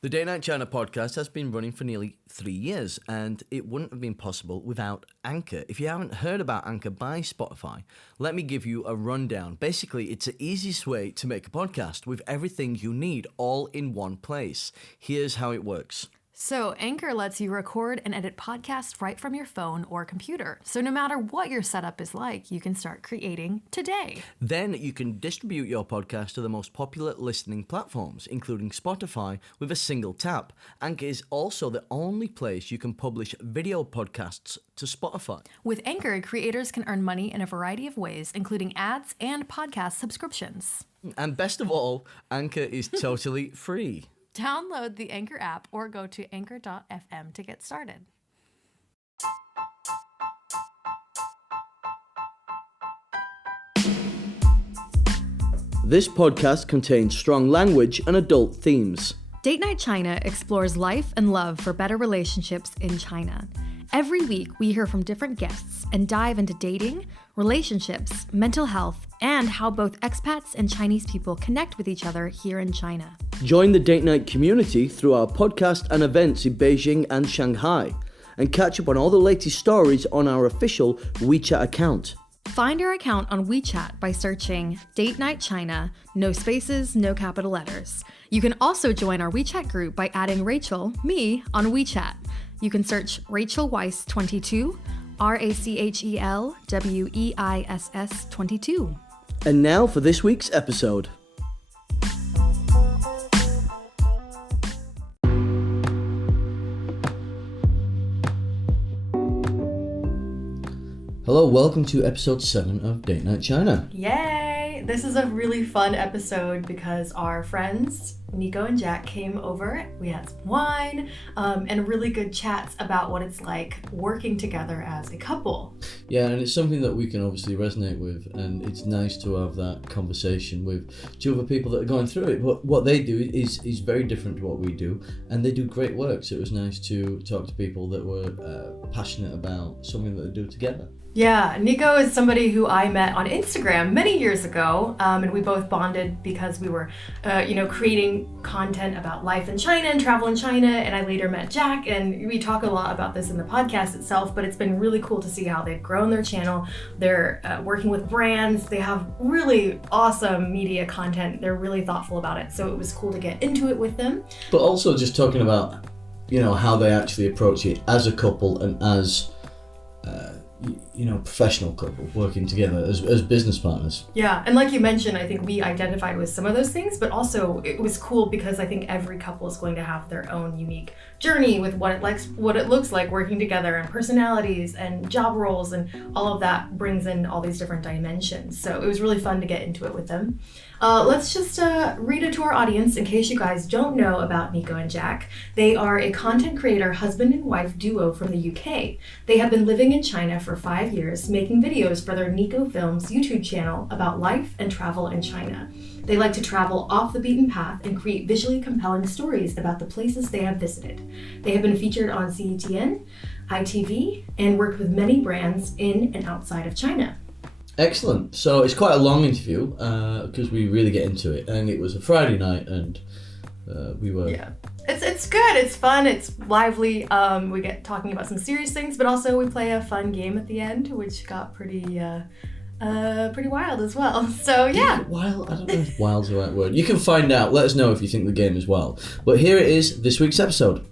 The Day Night China podcast has been running for nearly 3 years, and it wouldn't have been possible without Anchor. If you haven't heard about Anchor by Spotify, let me give you a rundown. Basically, it's the easiest way to make a podcast with everything you need all in one place. Here's how it works. So Anchor lets you record and edit podcasts right from your phone or computer. So no matter what your setup is like, you can start creating today. Then you can distribute your podcast to the most popular listening platforms, including Spotify, with a single tap. Anchor is also the only place you can publish video podcasts to Spotify. With Anchor, creators can earn money in a variety of ways, including ads and podcast subscriptions. And best of all, Anchor is totally free. Download the Anchor app or go to anchor.fm to get started. This podcast contains strong language and adult themes. Date Night China explores life and love for better relationships in China. Every week, we hear from different guests and dive into dating, relationships, mental health, and how both expats and Chinese people connect with each other here in China. Join the Date Night community through our podcast and events in Beijing and Shanghai, and catch up on all the latest stories on our official WeChat account. Find our account on WeChat by searching Date Night China, no spaces, no capital letters. You can also join our WeChat group by adding Rachel, me, on WeChat. You can search Rachel Weiss 22, RACHEL WEISS 22. And now for this week's episode. Hello, welcome to episode 7 of Date Night China. Yay! This is a really fun episode because our friends, Nico and Jack, came over. We had some wine and really good chats about what it's like working together as a couple. Yeah, and it's something that we can obviously resonate with, and it's nice to have that conversation with two other people that are going through it. But what they do is very different to what we do, and they do great work. So it was nice to talk to people that were passionate about something that they do together. Yeah, Nico is somebody who I met on Instagram many years ago, and we both bonded because we were, creating content about life in China and travel in China, and I later met Jack, and we talk a lot about this in the podcast itself, but it's been really cool to see how they've grown their channel. They're working with brands. They have really awesome media content. They're really thoughtful about it, so it was cool to get into it with them. But also just talking about, how they actually approach it as a couple and as professional couple working together as business partners. Yeah, and like you mentioned, I think we identified with some of those things, but also it was cool because I think every couple is going to have their own unique journey with what it looks like working together, and personalities and job roles, and all of that brings in all these different dimensions. So it was really fun to get into it with them. Let's just read it to our audience in case you guys don't know about Nico and Jack. They are a content creator, husband and wife duo from the UK. They have been living in China for 5 years, making videos for their Nico Films YouTube channel about life and travel in China. They like to travel off the beaten path and create visually compelling stories about the places they have visited. They have been featured on CETN, ITV, and worked with many brands in and outside of China. Excellent. So it's quite a long interview because we really get into it, and it was a Friday night, and we were... Yeah. It's good, it's fun, it's lively. We get talking about some serious things, but also we play a fun game at the end, which got pretty wild as well. So yeah. Wild? I don't know if wild's the right word. You can find out. Let us know if you think the game is wild. But here it is, this week's episode.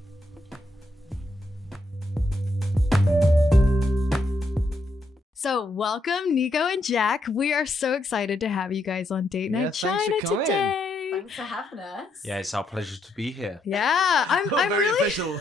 So welcome, Nico and Jack. We are so excited to have you guys on Date Night China today. Thanks for having us. Yeah, it's our pleasure to be here. Yeah, I'm very really official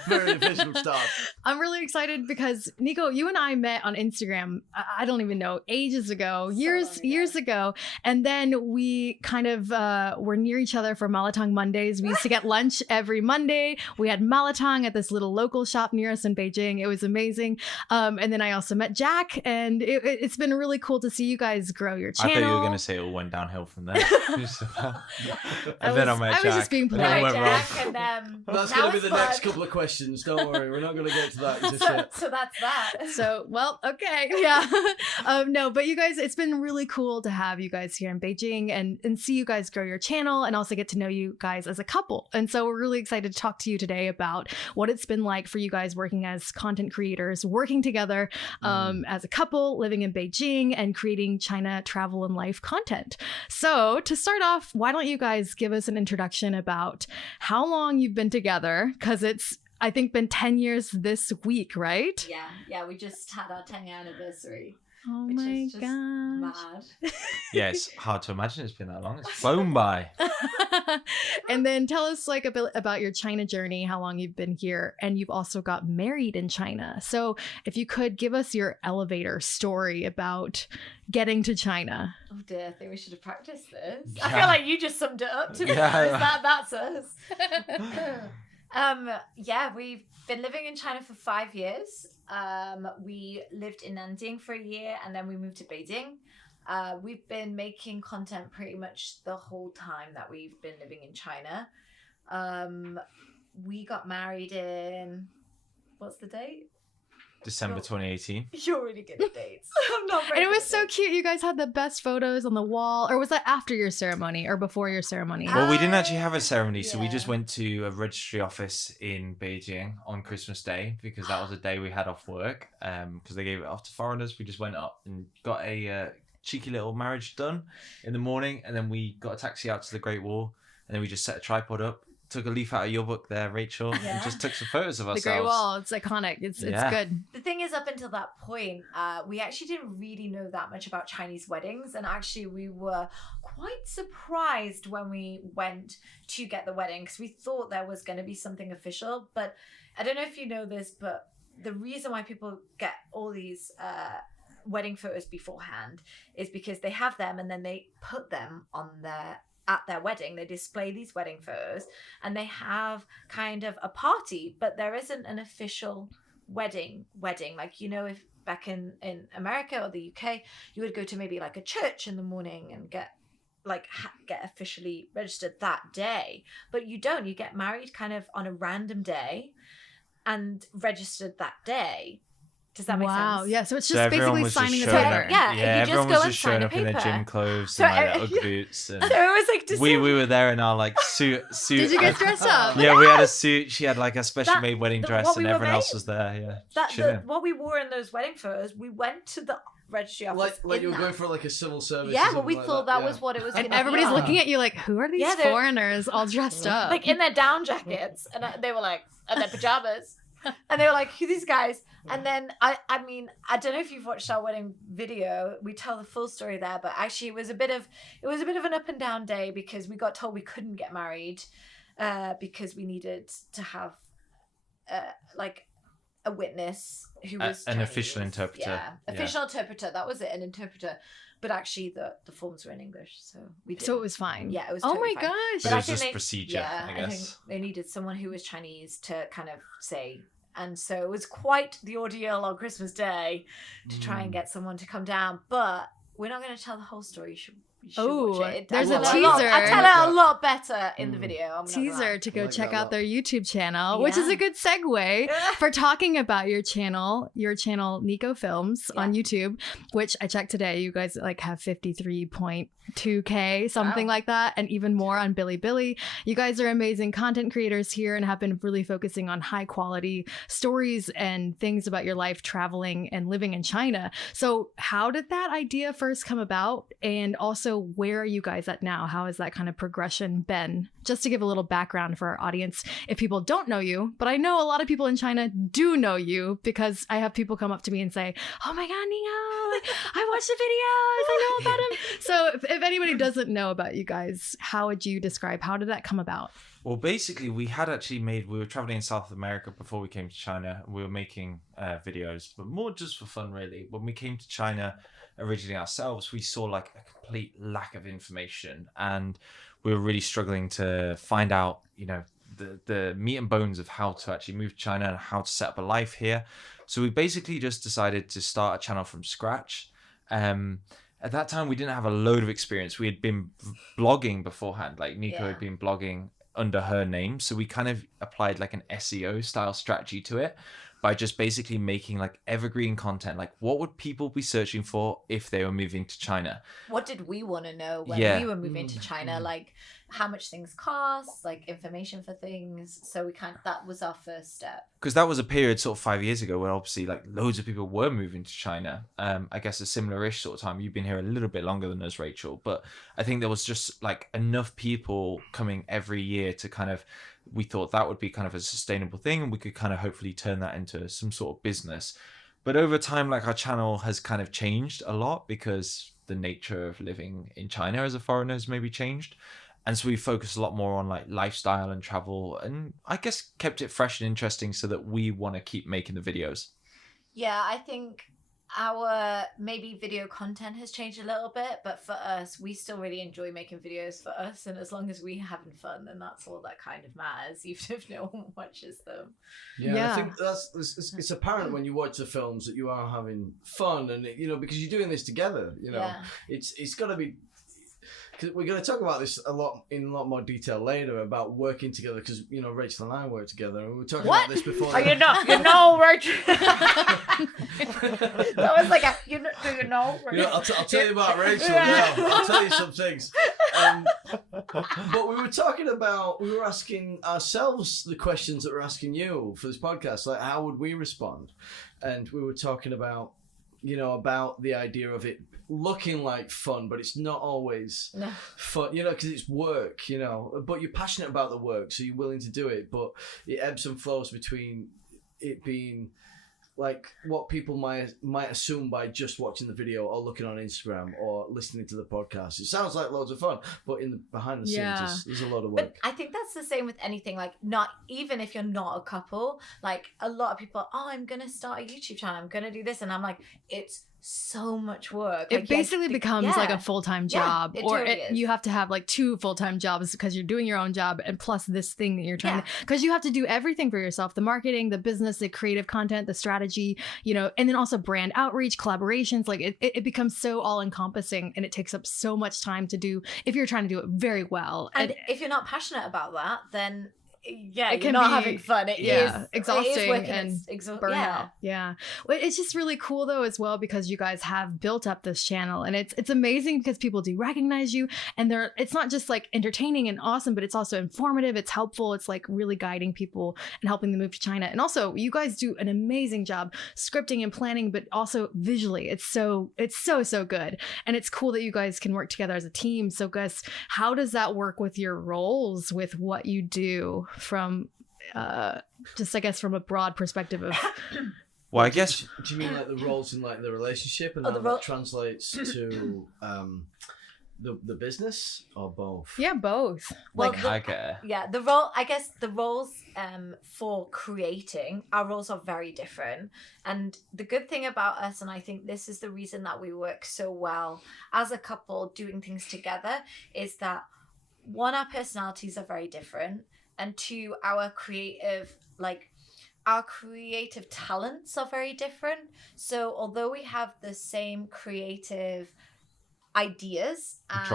start. I'm really excited because Nico, you and I met on Instagram. I don't even know, ages ago, years ago, and then we kind of were near each other for Malatang Mondays. We used to get lunch every Monday. We had Malatang at this little local shop near us in Beijing. It was amazing. And then I also met Jack, and it's been really cool to see you guys grow your channel. I thought you were going to say it all went downhill from there. And then I met I was Jack. just being And then it polite. went wrong. Jack, and That's now going to be it's the next fun. couple of questions. Don't worry, we're not going to get to that just so, yet. so that's that. So, well, okay. Yeah. No, but you guys, it's been really cool to have you guys here in Beijing and see you guys grow your channel and also get to know you guys as a couple. And so we're really excited to talk to you today about what it's been like for you guys working as content creators, working together as a couple, living in Beijing and creating China travel and life content. So to start off, why don't you guys give us an introduction about how long you've been together? Because it's, I think, been 10 years this week, right? Yeah, we just had our 10-year anniversary. Oh Which my is just gosh. mad. Yeah, it's hard to imagine it's been that long. It's flown by. And then tell us like a bit about your China journey, how long you've been here, and you've also got married in China. So if you could give us your elevator story about getting to China. Oh dear, I think we should have practiced this. Yeah. I feel like you just summed it up to me. Yeah. That's us. Yeah, we've been living in China for 5 years. We lived in Nanjing for a year and then we moved to Beijing. We've been making content pretty much the whole time that we've been living in China. We got married in, what's the date? December 2018. You're really good at dates. I'm not very And it good was at so dates. cute. You guys had the best photos on the wall. Or was that after your ceremony or before your ceremony? Well, we didn't actually have a ceremony, so we Yeah. just went to a registry office in Beijing on Christmas Day because that was a day we had off work. Because they gave it off to foreigners. We just went up and got a cheeky little marriage done in the morning, and then we got a taxi out to the Great Wall, and then we just set a tripod up, took a leaf out of your book there, Rachel, Yeah. and just took some photos of The ourselves. Great Wall. It's iconic. It's Yeah. good. The thing is, up until that point, we actually didn't really know that much about Chinese weddings. And actually, we were quite surprised when we went to get the wedding because we thought there was going to be something official. But I don't know if you know this, but the reason why people get all these wedding photos beforehand is because they have them and then they put them on at their wedding. They display these wedding photos and they have kind of a party, but there isn't an official wedding. Like, you know, if back in America or the UK, you would go to maybe like a church in the morning and get officially registered that day, but you don't. You get married kind of on a random day and registered that day. Does that make Wow. sense? Yeah. So it's So just everyone basically was just signing a showing paper. up. Yeah, you just everyone go was and just sign showing a up in their paper. gym clothes So, and like their yeah. Ugg boots. And So it was like to we were there in our like suit. Did you get dressed up? Yeah, we had a suit. She had like a special That- made wedding the- dress, what and we were everyone else made- was there. Yeah, that chilling. what we wore in those wedding photos. We went to the registry office. Like in you were that. going for like a civil service. or Yeah, well, something we like thought that yeah. was what it was. And gonna be everybody's like. looking at you like, who are these Yeah, they're- foreigners all dressed up? like in their down jackets, and they were like, and their pajamas, and they were like, who are these guys? And then I mean, I don't know if you've watched our wedding video. We tell the full story there, but actually, it was a bit of an up and down day because we got told we couldn't get married because we needed to have like a witness who was An Chinese. official interpreter. Yeah, official interpreter. That was it, an interpreter. But actually, the forms were in English, so we did. So it was fine. Yeah, it was. Oh totally my fine. gosh. But I it was think just procedure, I think guess. they needed someone who was Chinese to kind of say. And so it was quite the ordeal on Christmas Day to try and get someone to come down. But we're not going to tell the whole story. You should Oh, watch it. there's a I tell lot- teaser. I tell it a lot better in the video. I'm not gonna Teaser lie. to go like check that a out lot. their YouTube channel, which is Yeah. a good segue for talking about your channel Nico Films on Yeah. YouTube, which I checked today. You guys like have 53.2K, something Wow. like that, and even more on Bilibili. You guys are amazing content creators here and have been really focusing on high quality stories and things about your life traveling and living in China. So how did that idea first come about? And also, where are you guys at now? How has that kind of progression been? Just to give a little background for our audience, if people don't know you, but I know a lot of people in China do know you because I have people come up to me and say, oh my God, Nico, like, I watched the videos, I know about him. So if anybody doesn't know about you guys, how would you describe, how did that come about? Well, basically, we were traveling in South America before we came to China. We were making videos, but more just for fun, really. When we came to China originally ourselves, we saw like a complete lack of information, and we were really struggling to find out, the meat and bones of how to actually move to China and how to set up a life here. So we basically just decided to start a channel from scratch. And at that time we didn't have a load of experience. We had been blogging beforehand. Like Nico Yeah. had been blogging under her name, so we kind of applied like an SEO style strategy to it by just basically making like evergreen content. Like, what would people be searching for if they were moving to China? What did we want to know when Yeah. we were moving to China? Like how much things cost, like information for things. So that was our first step. Because that was a period sort of 5 years ago where obviously like loads of people were moving to China. I guess a similar-ish sort of time. You've been here a little bit longer than us, Rachel, but I think there was just like enough people coming every year to kind of, we thought that would be kind of a sustainable thing, and we could kind of hopefully turn that into some sort of business. But over time, like, our channel has kind of changed a lot because the nature of living in China as a foreigner has maybe changed. And so we focus a lot more on like lifestyle and travel, and I guess kept it fresh and interesting so that we want to keep making the videos. Yeah, I think our maybe video content has changed a little bit, but for us, we still really enjoy making videos for us, and as long as we're having fun, then that's all that kind of matters, even if no one watches them. Yeah, I think it's apparent when you watch the films that you are having fun, and you know, because you're doing this together. You know, Yeah. it's got to be. Cause we're going to talk about this in a lot more detail later about working together, because you know Rachel and I work together, and we were talking about this before. Oh, you know, Rachel. That was like do you know? You know, I'll tell you about Rachel Yeah. now. I'll tell you some things. But we were asking ourselves the questions that we're asking you for this podcast, like how would we respond? And we were talking about, you know, about the idea of it looking like fun, but it's not always fun, you know, because it's work, you know, but you're passionate about the work, so you're willing to do it, but it ebbs and flows between it being like what people might assume by just watching the video or looking on Instagram or listening to the podcast. It sounds like loads of fun, but behind the scenes, there's a lot of work. But I think that's the same with anything. Like, not even if you're not a couple, like a lot of people, I'm gonna start a YouTube channel, I'm gonna do this, and I'm like, it's so much work. It Like, basically becomes like a full-time job, it or totally is. you have to have like 2 full-time jobs because you're doing your own job and plus this thing that you're trying to, because you have to do everything for yourself, the marketing, the business, the creative content, the strategy, you know, and then also brand outreach, collaborations. Like it becomes so all-encompassing, and it takes up so much time to do if you're trying to do it very well. And if you're not passionate about that, then it you're can not be having fun. It is exhausting work and burnout. burnout. Yeah. Well, it's just really cool though as well, because you guys have built up this channel, and it's amazing because people do recognize you, and it's not just like entertaining and awesome, but it's also informative, it's helpful, it's like really guiding people and helping them move to China. And also you guys do an amazing job scripting and planning, but also visually it's so good, and it's cool that you guys can work together as a team. So Gus, how does that work with your roles, with what you do from just I guess from a broad perspective of Well, I guess. Do you mean like the roles in like the relationship and Oh, how the that translates to the business, or both? yeah, both. Well, Like the roles for creating, our roles are very different. And the good thing about us, and I think this is the reason that we work so well as a couple doing things together, is that one, our personalities are very different, and two, our creative talents are very different. So although we have the same creative ideas and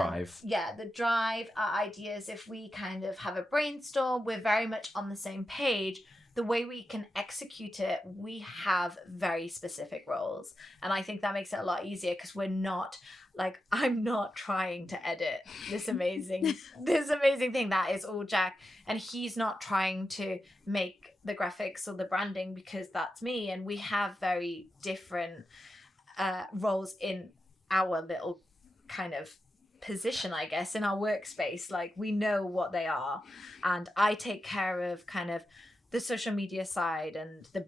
the drive, our ideas, if we kind of have a brainstorm, we're very much on the same page. The way we can execute it, we have very specific roles, and I think that makes it a lot easier, because we're not like, I'm not trying to edit this amazing thing. That is all Jack, and he's not trying to make the graphics or the branding, because that's me. And we have very different roles in our little kind of position, I guess, in our workspace. Like, we know what they are, and I take care of kind of the social media side and the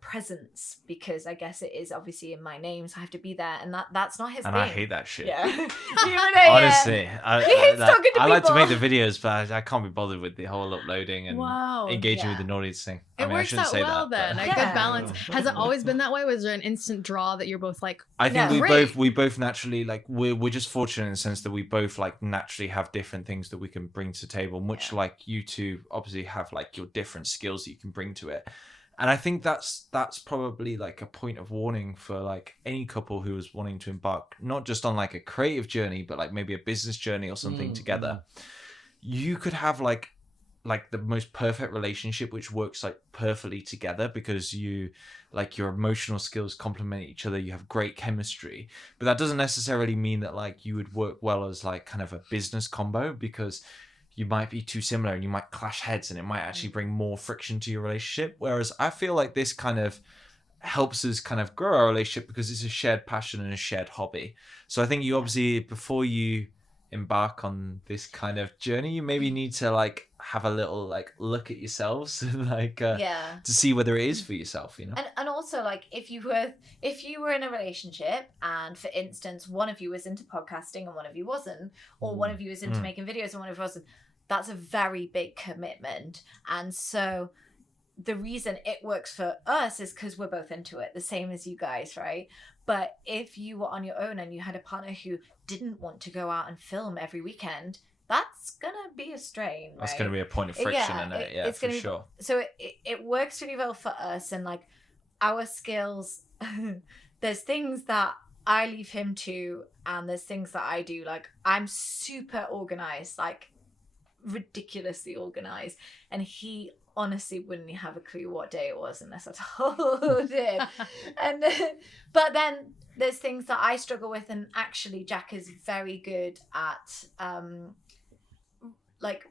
presence, because I guess it is obviously in my name, so I have to be there, and that's not his And thing. I hate that shit. Yeah. Honestly, He hates talking to I like to people. make the videos, but I can't be bothered with the whole uploading and Wow. engaging Yeah. with the audience thing. It works out well then. A Yeah. good balance. Has it always been that way? Was there an instant draw that you're both like, I think No. we both naturally, like, we're just fortunate in the sense that we both like naturally have different things that we can bring to the table, much like you two obviously have like your different skills that you can bring to it. And I think that's probably like a point of warning for like any couple who is wanting to embark not just on like a creative journey, but like maybe a business journey or something together. You could have like the most perfect relationship which works like perfectly together because you like your emotional skills complement each other, you have great chemistry, but that doesn't necessarily mean that like you would work well as like kind of a business combo, because you might be too similar and you might clash heads and it might actually bring more friction to your relationship. Whereas I feel like this kind of helps us kind of grow our relationship because it's a shared passion and a shared hobby. So I think you obviously, before you embark on this kind of journey, you maybe need to like have a little like look at yourselves and like to see whether it is for yourself, you know. And also like if you were in a relationship and for instance one of you was into podcasting and one of you wasn't, or one of you was into making videos and one of you wasn't, that's a very big commitment. And so the reason it works for us is because we're both into it, the same as you guys, right? But if you were on your own and you had a partner who didn't want to go out and film every weekend, that's gonna be a strain, right? That's gonna be a point of friction in it, it's for sure. So it works really well for us, and like our skills, there's things that I leave him to, and there's things that I do. Like I'm super organized, like ridiculously organized, and he honestly wouldn't have a clue what day it was unless I told him. And but then there's things that I struggle with, and actually Jack is very good at like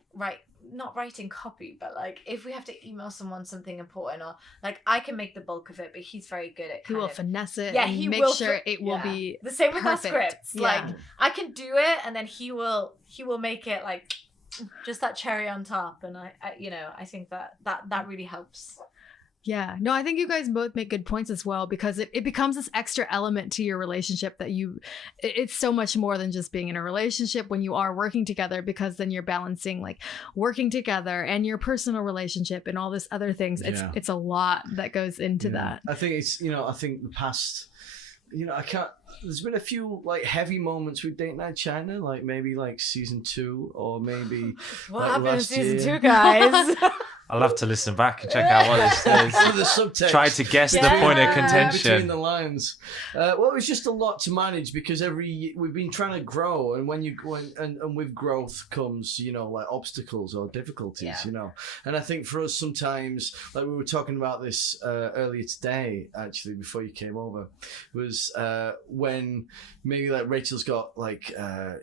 not writing copy, but like if we have to email someone something important, or like I can make the bulk of it, but he's very good at he will finesse it, yeah, and he make will sure it will be the same with perfect. our scripts. Yeah. Like I can do it, and then he will make it like just that cherry on top. And I I think that really helps. Yeah, no, I think you guys both make good points as well, because it becomes this extra element to your relationship that it's so much more than just being in a relationship when you are working together, because then you're balancing like working together and your personal relationship and all this other things. It's a lot that goes into that. I think I think the past, there's been a few like heavy moments with Date Night China, like maybe like season 2 or maybe what like happened in last season year. 2, guys? I'll have to listen back and check out what this is. The subtext. Try to guess the point of contention. Between the lines. Well, it was just a lot to manage because we've been trying to grow, and when and with growth comes, like obstacles or difficulties, And I think for us sometimes, like we were talking about this earlier today, actually, before you came over, was when maybe like Rachel's got like,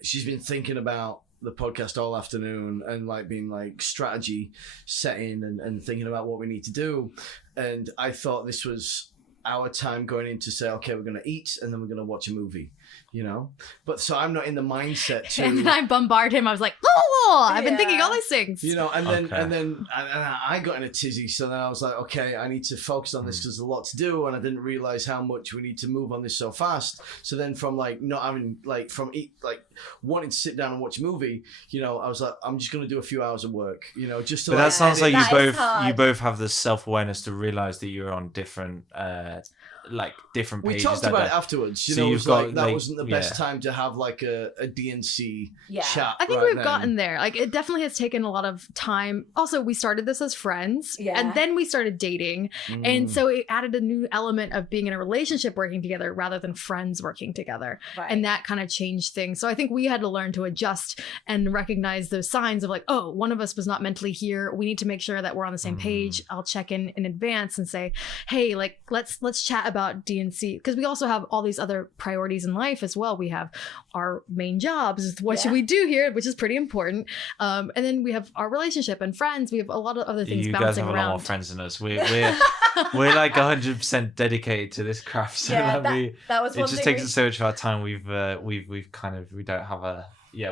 she's been thinking about the podcast all afternoon and like being like strategy setting and thinking about what we need to do, and I thought this was our time going in to say, okay, we're going to eat and then we're going to watch a movie, but so I'm not in the mindset to and then I bombard him. I was like, I've been thinking all these things, and then I got in a tizzy, so then I was like, okay, I need to focus on this because there's a lot to do, and I didn't realize how much we need to move on this so fast. So then from like not having like wanting to sit down and watch a movie, I was like, I'm just going to do a few hours of work, just to. But that sounds like you both have the self-awareness to realize that you're on different different pages. We talked about it afterwards. So it was like that wasn't the best time to have like a DNC chat. I think we've gotten there. Like it definitely has taken a lot of time. Also, we started this as friends, and then we started dating, and so it added a new element of being in a relationship working together rather than friends working together, and that kind of changed things. So I think we had to learn to adjust and recognize those signs of like, oh, one of us was not mentally here. We need to make sure that we're on the same page. I'll check in advance and say, hey, like let's chat about DNC, because we also have all these other priorities in life as well. We have our main jobs, what should we do here, which is pretty important, and then we have our relationship and friends. We have a lot of other things bouncing around. You guys have a lot more friends than us. We're like 100% dedicated to this craft, so that was it just takes so much of our time. We've don't have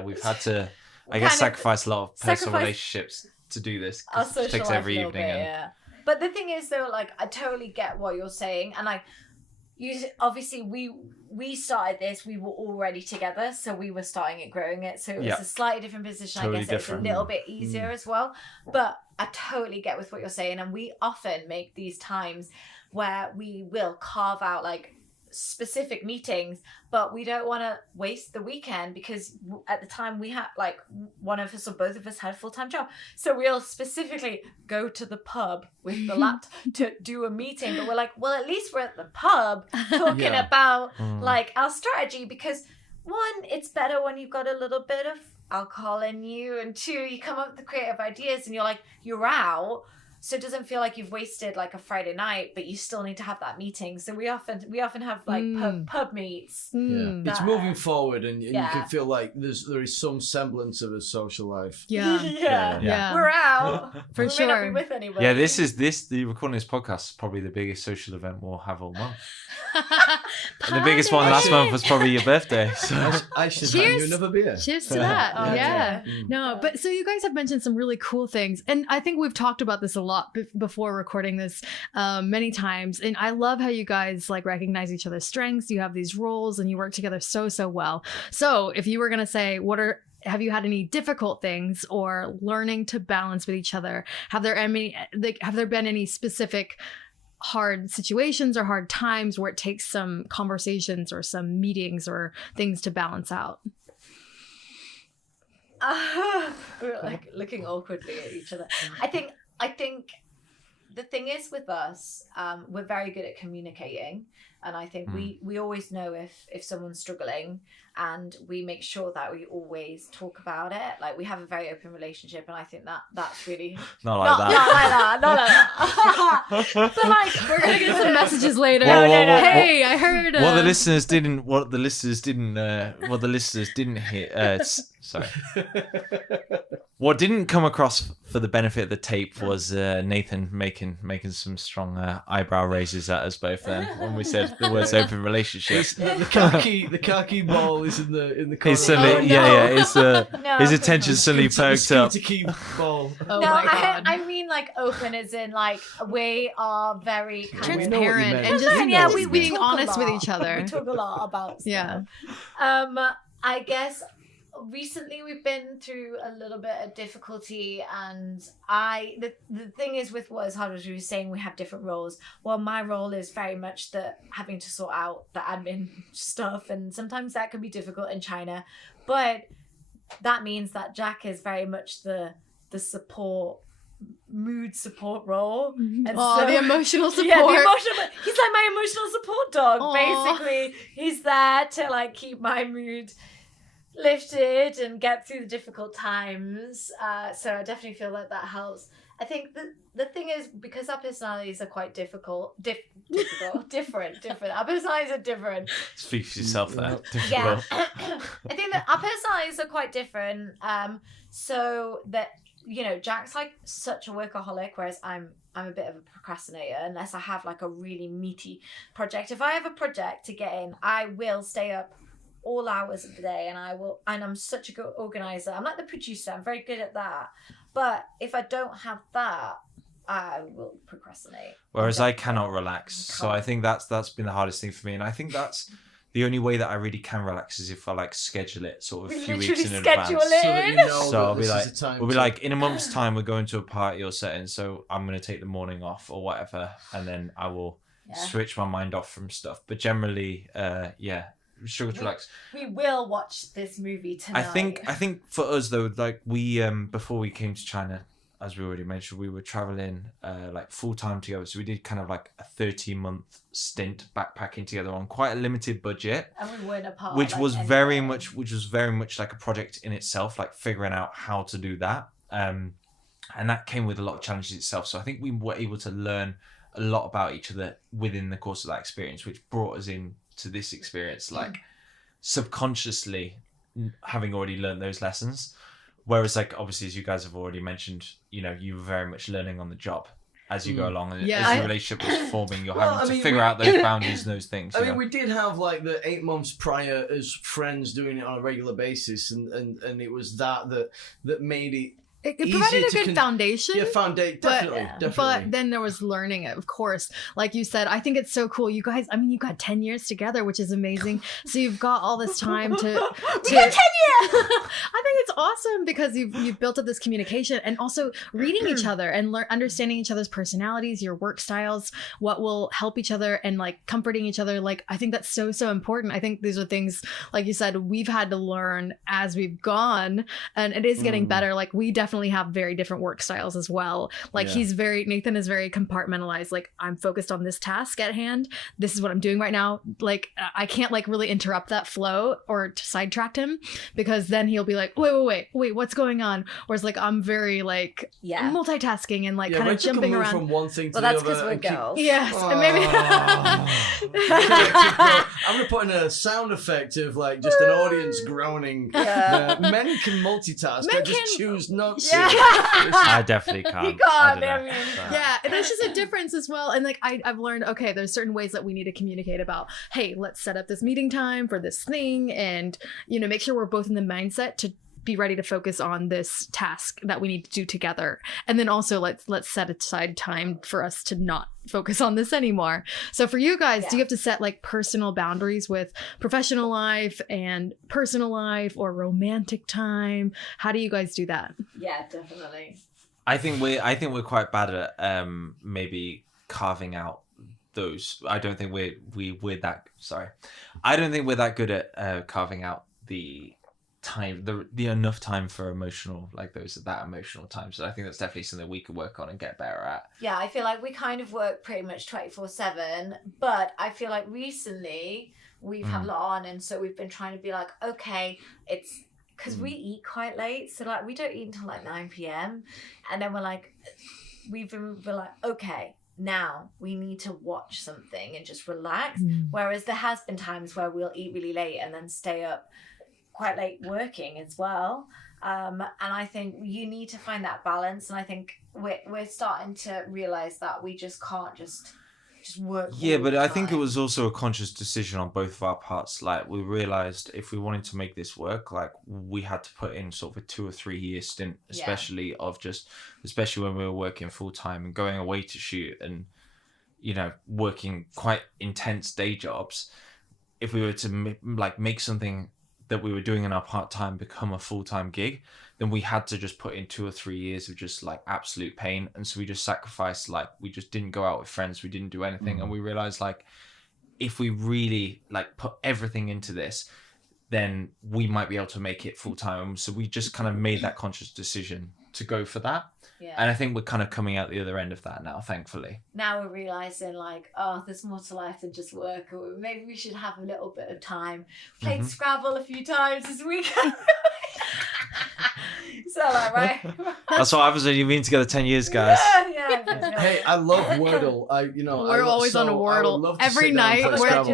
we've had to sacrifice a lot of personal relationships to do this, because it takes every evening. But the thing is though, like I totally get what you're saying, and like obviously we started this, we were already together, so we were starting it, growing it, so it was a slightly different position. Totally, I guess it's a little bit easier as well, but I totally get with what you're saying, and we often make these times where we will carve out like specific meetings, but we don't want to waste the weekend because at the time we had like one of us or both of us had a full-time job. So we'll specifically go to the pub with the laptop to do a meeting. But we're like, well, at least we're at the pub talking about like our strategy, because one, it's better when you've got a little bit of alcohol in you, and two, you come up with the creative ideas and you're out. So it doesn't feel like you've wasted like a Friday night, but you still need to have that meeting. So we often have like pub meets. It's moving forward, and you can feel like there is some semblance of a social life. Yeah. We're out For we sure. may not be with anybody. Yeah, the recording this podcast is probably the biggest social event we'll have all month. And the biggest one last month was probably your birthday. So. I should have you another beer. Cheers to that. Oh, yeah. yeah. No, but so you guys have mentioned some really cool things. And I think we've talked about this a lot before recording this many times. And I love how you guys like recognize each other's strengths. You have these roles and you work together so well. So if you were going to say, have you had any difficult things or learning to balance with each other? Have there been any specific hard situations or hard times where it takes some conversations or some meetings or things to balance out? We're like looking awkwardly at each other. I think the thing is with us, we're very good at communicating, and I think we always know if someone's struggling, and we make sure that we always talk about it. Like we have a very open relationship, and I think that's really Not like that. Not like that. But like We're gonna get some messages later. Whoa. Hey, I heard What the listeners didn't hear. Sorry. What didn't come across for the benefit of the tape was Nathan making some strong eyebrow raises at us both then when we said the words open relationship. The khaki ball is in the corner. He's suddenly, his attention suddenly perked up. To keep ball. Oh no, my God. I mean like open as in like we are very kind of Transparent meant. and just Yeah, we being talk a honest with lot. each other. We talk a lot about stuff. Yeah. I guess recently we've been through a little bit of difficulty, and the thing is with what is hard, as we were saying, we have different roles. Well, my role is very much having to sort out the admin stuff, and sometimes that can be difficult in China, but that means that Jack is very much the mood support role. And the emotional support. Yeah, he's like my emotional support dog. Aw. Basically, he's there to like keep my mood lifted and get through the difficult times. So I definitely feel like that helps. I think the thing is, because our personalities are quite different. Our personalities are different. Speak for yourself there. Yeah. I think that our personalities are quite different. So that, Jack's like such a workaholic, whereas I'm a bit of a procrastinator unless I have like a really meaty project. If I have a project to get in, I will stay up all hours of the day, and I'm such a good organizer. I'm like the producer, I'm very good at that. But if I don't have that, I will procrastinate. Whereas I cannot relax. So I think that's been the hardest thing for me. And I think that's the only way that I really can relax is if I like schedule it sort of a few weeks in advance. So that you know So that I'll be this like, is the time we'll be to- like, in a month's time, we're going to a party or setting, so I'm going to take the morning off or whatever, and then I will switch my mind off from stuff. But generally, struggle to relax. We will watch this movie tonight. I think for us though, like we before we came to China, as we already mentioned, we were traveling like full time together. So we did kind of like a 13-month stint backpacking together on quite a limited budget. And we weren't apart. Which like, was anyway. very much like a project in itself, like figuring out how to do that. And that came with a lot of challenges itself. So I think we were able to learn a lot about each other within the course of that experience, which brought us into this experience, like subconsciously having already learned those lessons. Whereas like, obviously, as you guys have already mentioned, you were very much learning on the job as you go along. And as the relationship was forming, you're having to figure out those boundaries and those things. I mean, we did have like the 8 months prior as friends doing it on a regular basis, and it was that made it it easier provided a to good foundation. Yeah, definitely. But then there was learning it, of course. Like you said, I think it's so cool. You guys, I mean, you got 10 years together, which is amazing. So you've got all this time to We got 10 years! I think it's awesome because you've built up this communication and also reading each other and understanding each other's personalities, your work styles, what will help each other, and like comforting each other. Like, I think that's so, so important. I think these are things, like you said, we've had to learn as we've gone, and it is getting better. Like, we definitely have very different work styles as well. Like, Nathan is very compartmentalized. Like, I'm focused on this task at hand. This is what I'm doing right now. Like, I can't like really interrupt that flow or sidetrack him, because then he'll be like, wait, what's going on? Whereas like I'm very like multitasking and like kind of jumping around from one thing to Well, that's the other. because we're girls. Yes, and maybe I'm gonna put in a sound effect of like just an audience groaning. Men can multitask. They just choose not to. I definitely can't. You can't, I don't know. yeah, and there's just a difference as well. And like I've learned, okay, there's certain ways that we need to communicate about, hey, let's set up this meeting time for this thing, and make sure we're both in the mindset to be ready to focus on this task that we need to do together. And then also let's set aside time for us to not focus on this anymore. So for you guys, do you have to set like personal boundaries with professional life and personal life, or romantic time? How do you guys do that? Yeah, definitely. I think we're quite bad at maybe carving out those. I don't think we're that. Sorry, I don't think we're that good at carving out the time, the enough time for emotional, like that emotional time. So I think that's definitely something we could work on and get better at. Yeah, I feel like we kind of work pretty much 24/7, but I feel like recently we've had a lot on, and so we've been trying to be like, okay, it's because we eat quite late, so like we don't eat until like 9 p.m. and then we're like, we're like, okay, now we need to watch something and just relax. Whereas there has been times where we'll eat really late and then stay up quite late working as well. And I think you need to find that balance. And I think we're starting to realize that we just can't just work. Yeah, but I think it was also a conscious decision on both of our parts. Like, we realized if we wanted to make this work, like we had to put in sort of a 2 or 3 year stint, especially when we were working full time and going away to shoot and, working quite intense day jobs. If we were to make something that we were doing in our part-time become a full-time gig, then we had to just put in 2 or 3 years of just like absolute pain. And so we just sacrificed, like we just didn't go out with friends, we didn't do anything. And we realized, like, if we really like put everything into this, then we might be able to make it full-time. So we just kind of made that conscious decision to go for that. And I think we're kind of coming out the other end of that now, thankfully. Now we're realizing, like, oh, there's more to life than just work, or maybe we should have a little bit of time. Played Scrabble a few times this weekend. So, like, right? That's what happens when you've been together 10 years, guys. Yeah. Hey, I love Wordle. We're always on a Wordle every night.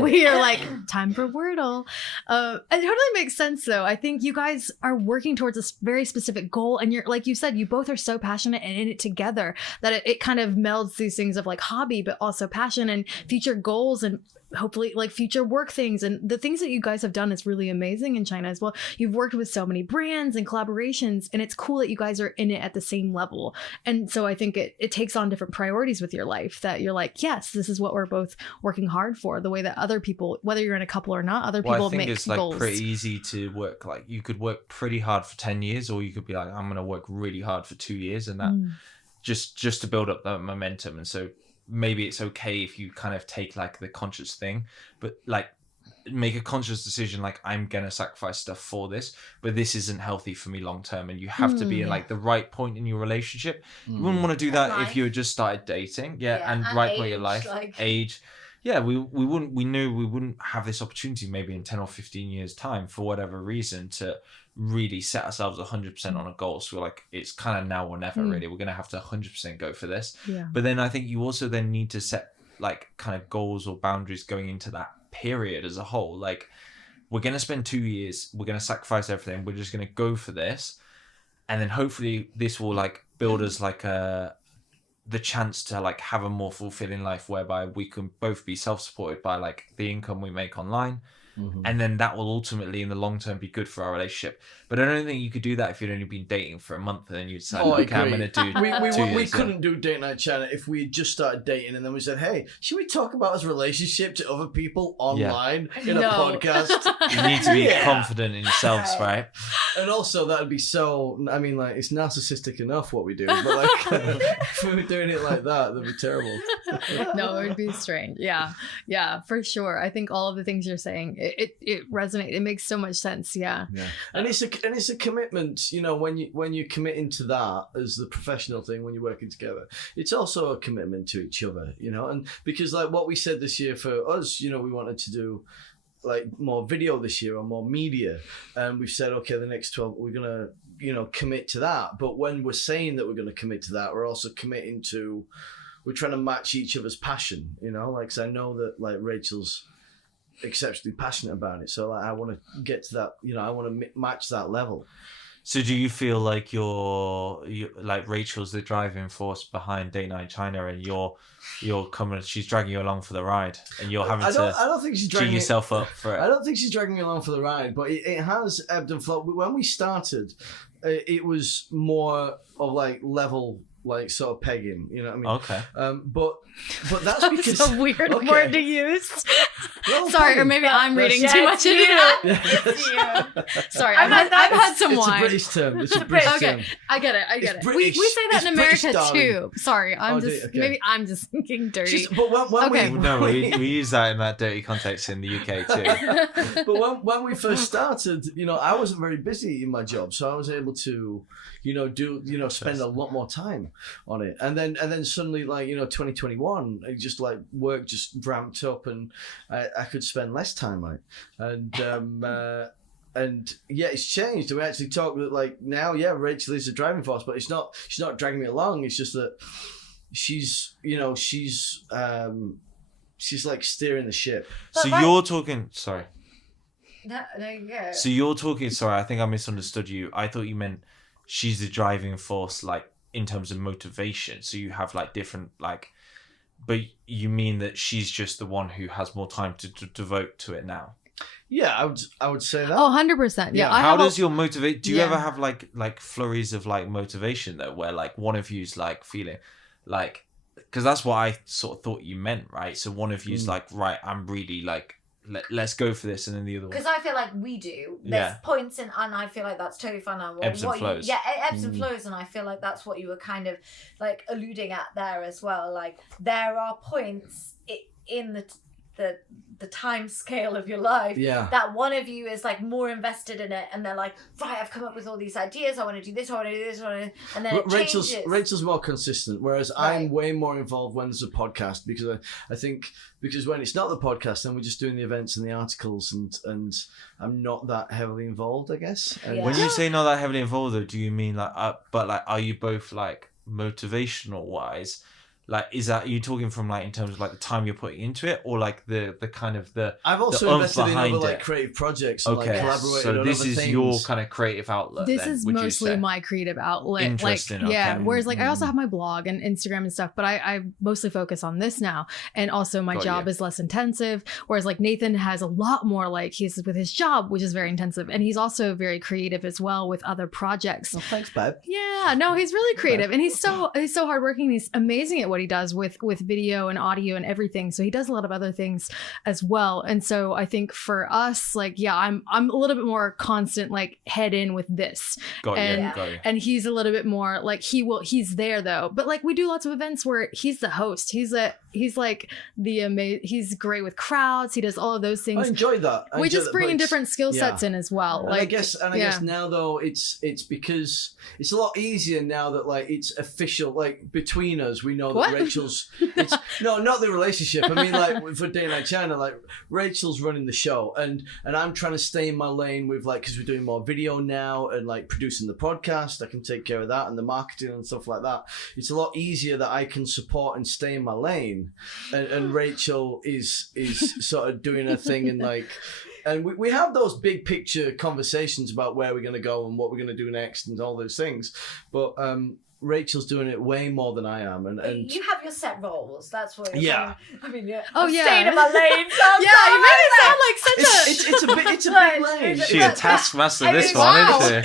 We are like, time for Wordle. It totally makes sense, though. I think you guys are working towards a very specific goal, and you're, like you said, you both are so passionate and in it together that it kind of melds these things of like hobby, but also passion and future goals, and hopefully like future work things. And the things that you guys have done is really amazing in China as well. You've worked with so many brands and collaborations, and it's cool that you guys are in it at the same level. And so I think it takes on different priorities with your life, that you're like, yes, this is what we're both working hard for, the way that other people, whether you're in a couple or not, other people make goals. I think it's like pretty easy to work. Like, you could work pretty hard for 10 years, or you could be like, I'm going to work really hard for 2 years, and that just to build up that momentum. And so maybe it's okay if you kind of take like the conscious thing, but like make a conscious decision, like, I'm gonna sacrifice stuff for this, but this isn't healthy for me long term. And you have to be in like the right point in your relationship. You wouldn't want to do that if you had just started dating. And right point in your life, like... age. Yeah, we knew we wouldn't have this opportunity maybe in 10 or 15 years time for whatever reason to really set ourselves 100% on a goal. So we're like, it's kind of now or never, really. We're going to have to 100% go for this. But then I think you also then need to set like kind of goals or boundaries going into that period as a whole. Like, we're going to spend 2 years, we're going to sacrifice everything, we're just going to go for this. And then hopefully this will like build us like the chance to like have a more fulfilling life, whereby we can both be self-supported by like the income we make online, and then that will ultimately in the long term be good for our relationship. But I don't think you could do that if you'd only been dating for a month and then you decide, okay, I'm going to do we couldn't do Date Night China if we had just started dating and then we said, hey, should we talk about his relationship to other people online in a podcast? You need to be confident in yourselves, right? And also that'd be so, I mean, like, it's narcissistic enough what we do, but like if we were doing it like that'd be terrible. No, it would be strange. Yeah, for sure. I think all of the things you're saying, it resonates. It makes so much sense. Yeah. And it's a commitment, you know, when you're committing to that as the professional thing, when you're working together, it's also a commitment to each other, you know. And because like what we said this year for us, you know, we wanted to do like more video this year or more media, and we've said, okay, the next 12 we're gonna, you know, commit to that. But when we're saying that we're going to commit to that, we're also committing to, we're trying to match each other's passion, you know, like, 'cause I know that like Rachel's exceptionally passionate about it, so like, I want to get to that, you know, I want to match that level. So do you feel like you're like Rachel's the driving force behind Date Night China, and you're coming, she's dragging you along for the ride, and you're having I don't think she's dragging yourself up for it. I don't think she's dragging me along for the ride, but it has ebbed and flowed. When we started, it was more of like level, like sort of pegging, you know what I mean? Okay. But that's because it's a weird word to use. Well, sorry, or maybe I'm reading too much into it. Sorry, I've had some wine. It's a British term. It's a British term. Okay, I get it. British, we say that in America British, too. Sorry, maybe I'm just thinking dirty. But we use that in that dirty context in the UK too. But when we first started, you know, I wasn't very busy in my job, so I was able to, you know, spend a lot more time on it. And then suddenly, like, you know, 2021, it just like work just ramped up, and I could spend less time on it. And yeah, it's changed. We actually talk that like now, yeah, Rachel is the driving force, but she's not dragging me along. It's just that she's like steering the ship. So you're talking. Sorry. No, you go. So you're talking. Sorry, I think I misunderstood you. I thought you meant she's the driving force, like in terms of motivation. So you have like different like. But you mean that she's just the one who has more time to devote to it now? Yeah, I would say that. Oh, 100%. Yeah. How does your motivate? Do you ever have like flurries of like motivation though, where like one of you's like feeling like, because that's what I sort of thought you meant, right? So one of you's like, right, I'm really like, let's go for this, and then the other one. Because I feel like we do. There's points and I feel like that's totally fine. Ebbs and flows. Ebbs and flows, and I feel like that's what you were kind of like alluding at there as well. Like there are points in the time scale of your life that one of you is like more invested in it, and they're like, right, I've come up with all these ideas, I want to do this, I want to do this, and then Rachel's more consistent, whereas I'm way more involved when there's a podcast, because I think because when it's not the podcast, then we're just doing the events and the articles, and I'm not that heavily involved, I guess. When you say not that heavily involved though, do you mean like but like are you both like motivational wise? Like, are you talking from like in terms of like the time you're putting into it, or like the kind of the I've also invested in other like creative projects, and, like collaborated so on this other is things. Your kind of creative outlet. This is mostly my creative outlet. Interesting. Like, whereas like I also have my blog and Instagram and stuff, but I mostly focus on this now, and also my job is less intensive. Whereas like Nathan has a lot more, like he's with his job, which is very intensive, and he's also very creative as well with other projects. Oh, thanks, babe. Yeah, no, he's really creative, and he's so hardworking. He's amazing at what he does with video and audio and everything. So he does a lot of other things as well. And so I think for us, like, I'm a little bit more constant, like head in with this. Got you. And he's a little bit more like he's there though. But like we do lots of events where he's the host. He's like he's great with crowds. He does all of those things. I enjoy that. We just bring different skill sets in as well. And like I guess now though it's because it's a lot easier now that like it's official, like between us, we know that Rachel's no, not the relationship. I mean, like for Date Night China, like Rachel's running the show, and I'm trying to stay in my lane with like, because we're doing more video now and like producing the podcast. I can take care of that and the marketing and stuff like that. It's a lot easier that I can support and stay in my lane, and Rachel is sort of doing her thing and like. And we have those big picture conversations about where we're going to go and what we're going to do next and all those things. But Rachel's doing it way more than I am, and You have your set roles. That's what. You're Yeah. I mean, yeah. Oh, I'm yeah. staying in my lane. So Yeah, you made it sound like such a. it's a big lane. She a taskmaster I this mean, one, wow. isn't she?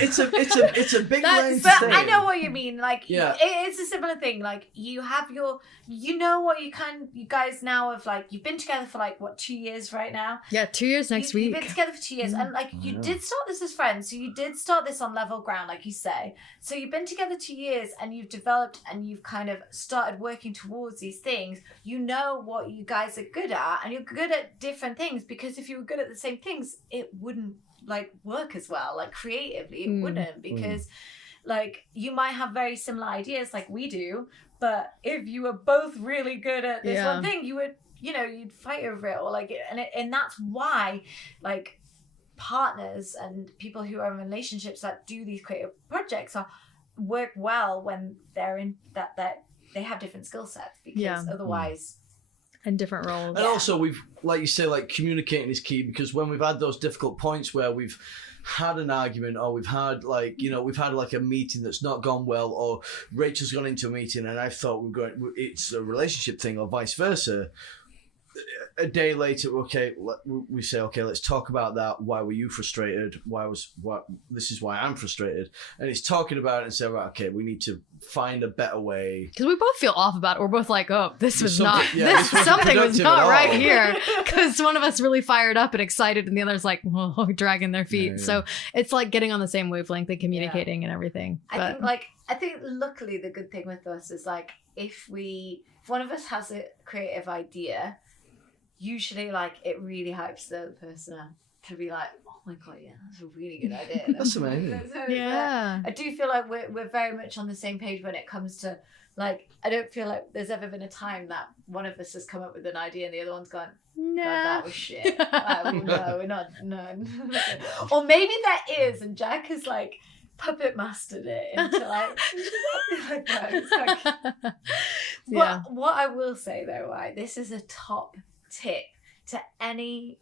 It's a big That's- lane. to But stay I in. know what you mean. Like, Yeah. it's a similar thing. Like, you have your, you know what you guys now have, like, you've been together for, like, what, 2 years right now? Yeah, 2 years next You've week. been together for 2 years, and, like, you Yeah. did start this as friends, so you did start this on level ground, like you say. So you've been together 2 years, and you've developed, and you've kind of started working towards these things. You know what you guys are good at, and you're good at different things, because if you were good at the same things, it wouldn't, like, work as well. Like, creatively, it wouldn't, because like, you might have very similar ideas like we do, but if you were both really good at this Yeah. one thing, you would, you'd fight over it, or like, and that's why, like, partners and people who are in relationships that do these creative projects work well when they're in that they have different skill sets, because Yeah. otherwise, And different roles. And also, we've, like you say, like communicating is key, because when we've had those difficult points where we've had an argument, or we've had we've had like a meeting that's not gone well, or Rachel's gone into a meeting and I thought it's a relationship thing, or vice versa. A day later, we say, okay, let's talk about that. Why were you frustrated? This is why I'm frustrated. And it's talking about it and saying, right, okay, we need to find a better way. Because we both feel off about it. We're both like, oh, this was Something- not, yeah, this wasn't something was productive not at right all. here. Because one of us really fired up and excited, and the other's like, oh, dragging their feet. Yeah, yeah. So it's like getting on the same wavelength and communicating and everything. I think luckily the good thing with us is, like, if one of us has a creative idea, usually, like, it really hypes the other person up to be like, oh my god, yeah, that's a really good idea. That's amazing. Yeah. I do feel like we're very much on the same page when it comes to, like, I don't feel like there's ever been a time that one of us has come up with an idea and the other one's gone, God, that was shit. Like, well, no, we're not, no. Or maybe that is, and Jack is like puppet mastered it into like, no, it's like, Yeah. But what I will say though, right, this is a top tip to any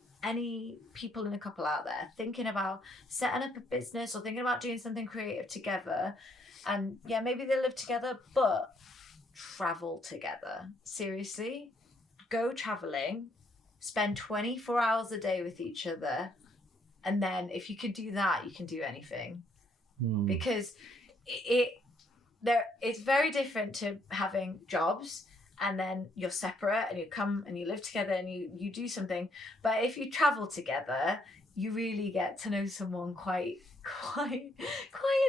people in a couple out there thinking about setting up a business or thinking about doing something creative together, and yeah, maybe they live together, but travel together. Seriously, go traveling, spend 24 hours a day with each other, and then if you can do that, you can do anything. Because it's very different to having jobs and then you're separate and you come and you live together and you do something. But if you travel together, you really get to know someone quite in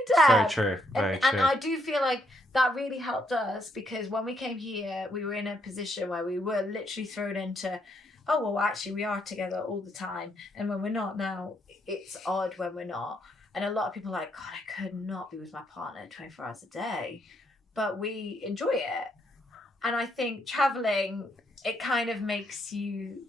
depth. Very true. Very true. And I do feel like that really helped us, because when we came here, we were in a position where we were literally thrown into, oh, well, actually, we are together all the time. And when we're not now, it's odd when we're not. And a lot of people are like, God, I could not be with my partner 24 hours a day. But we enjoy it. And I think traveling, it kind of makes you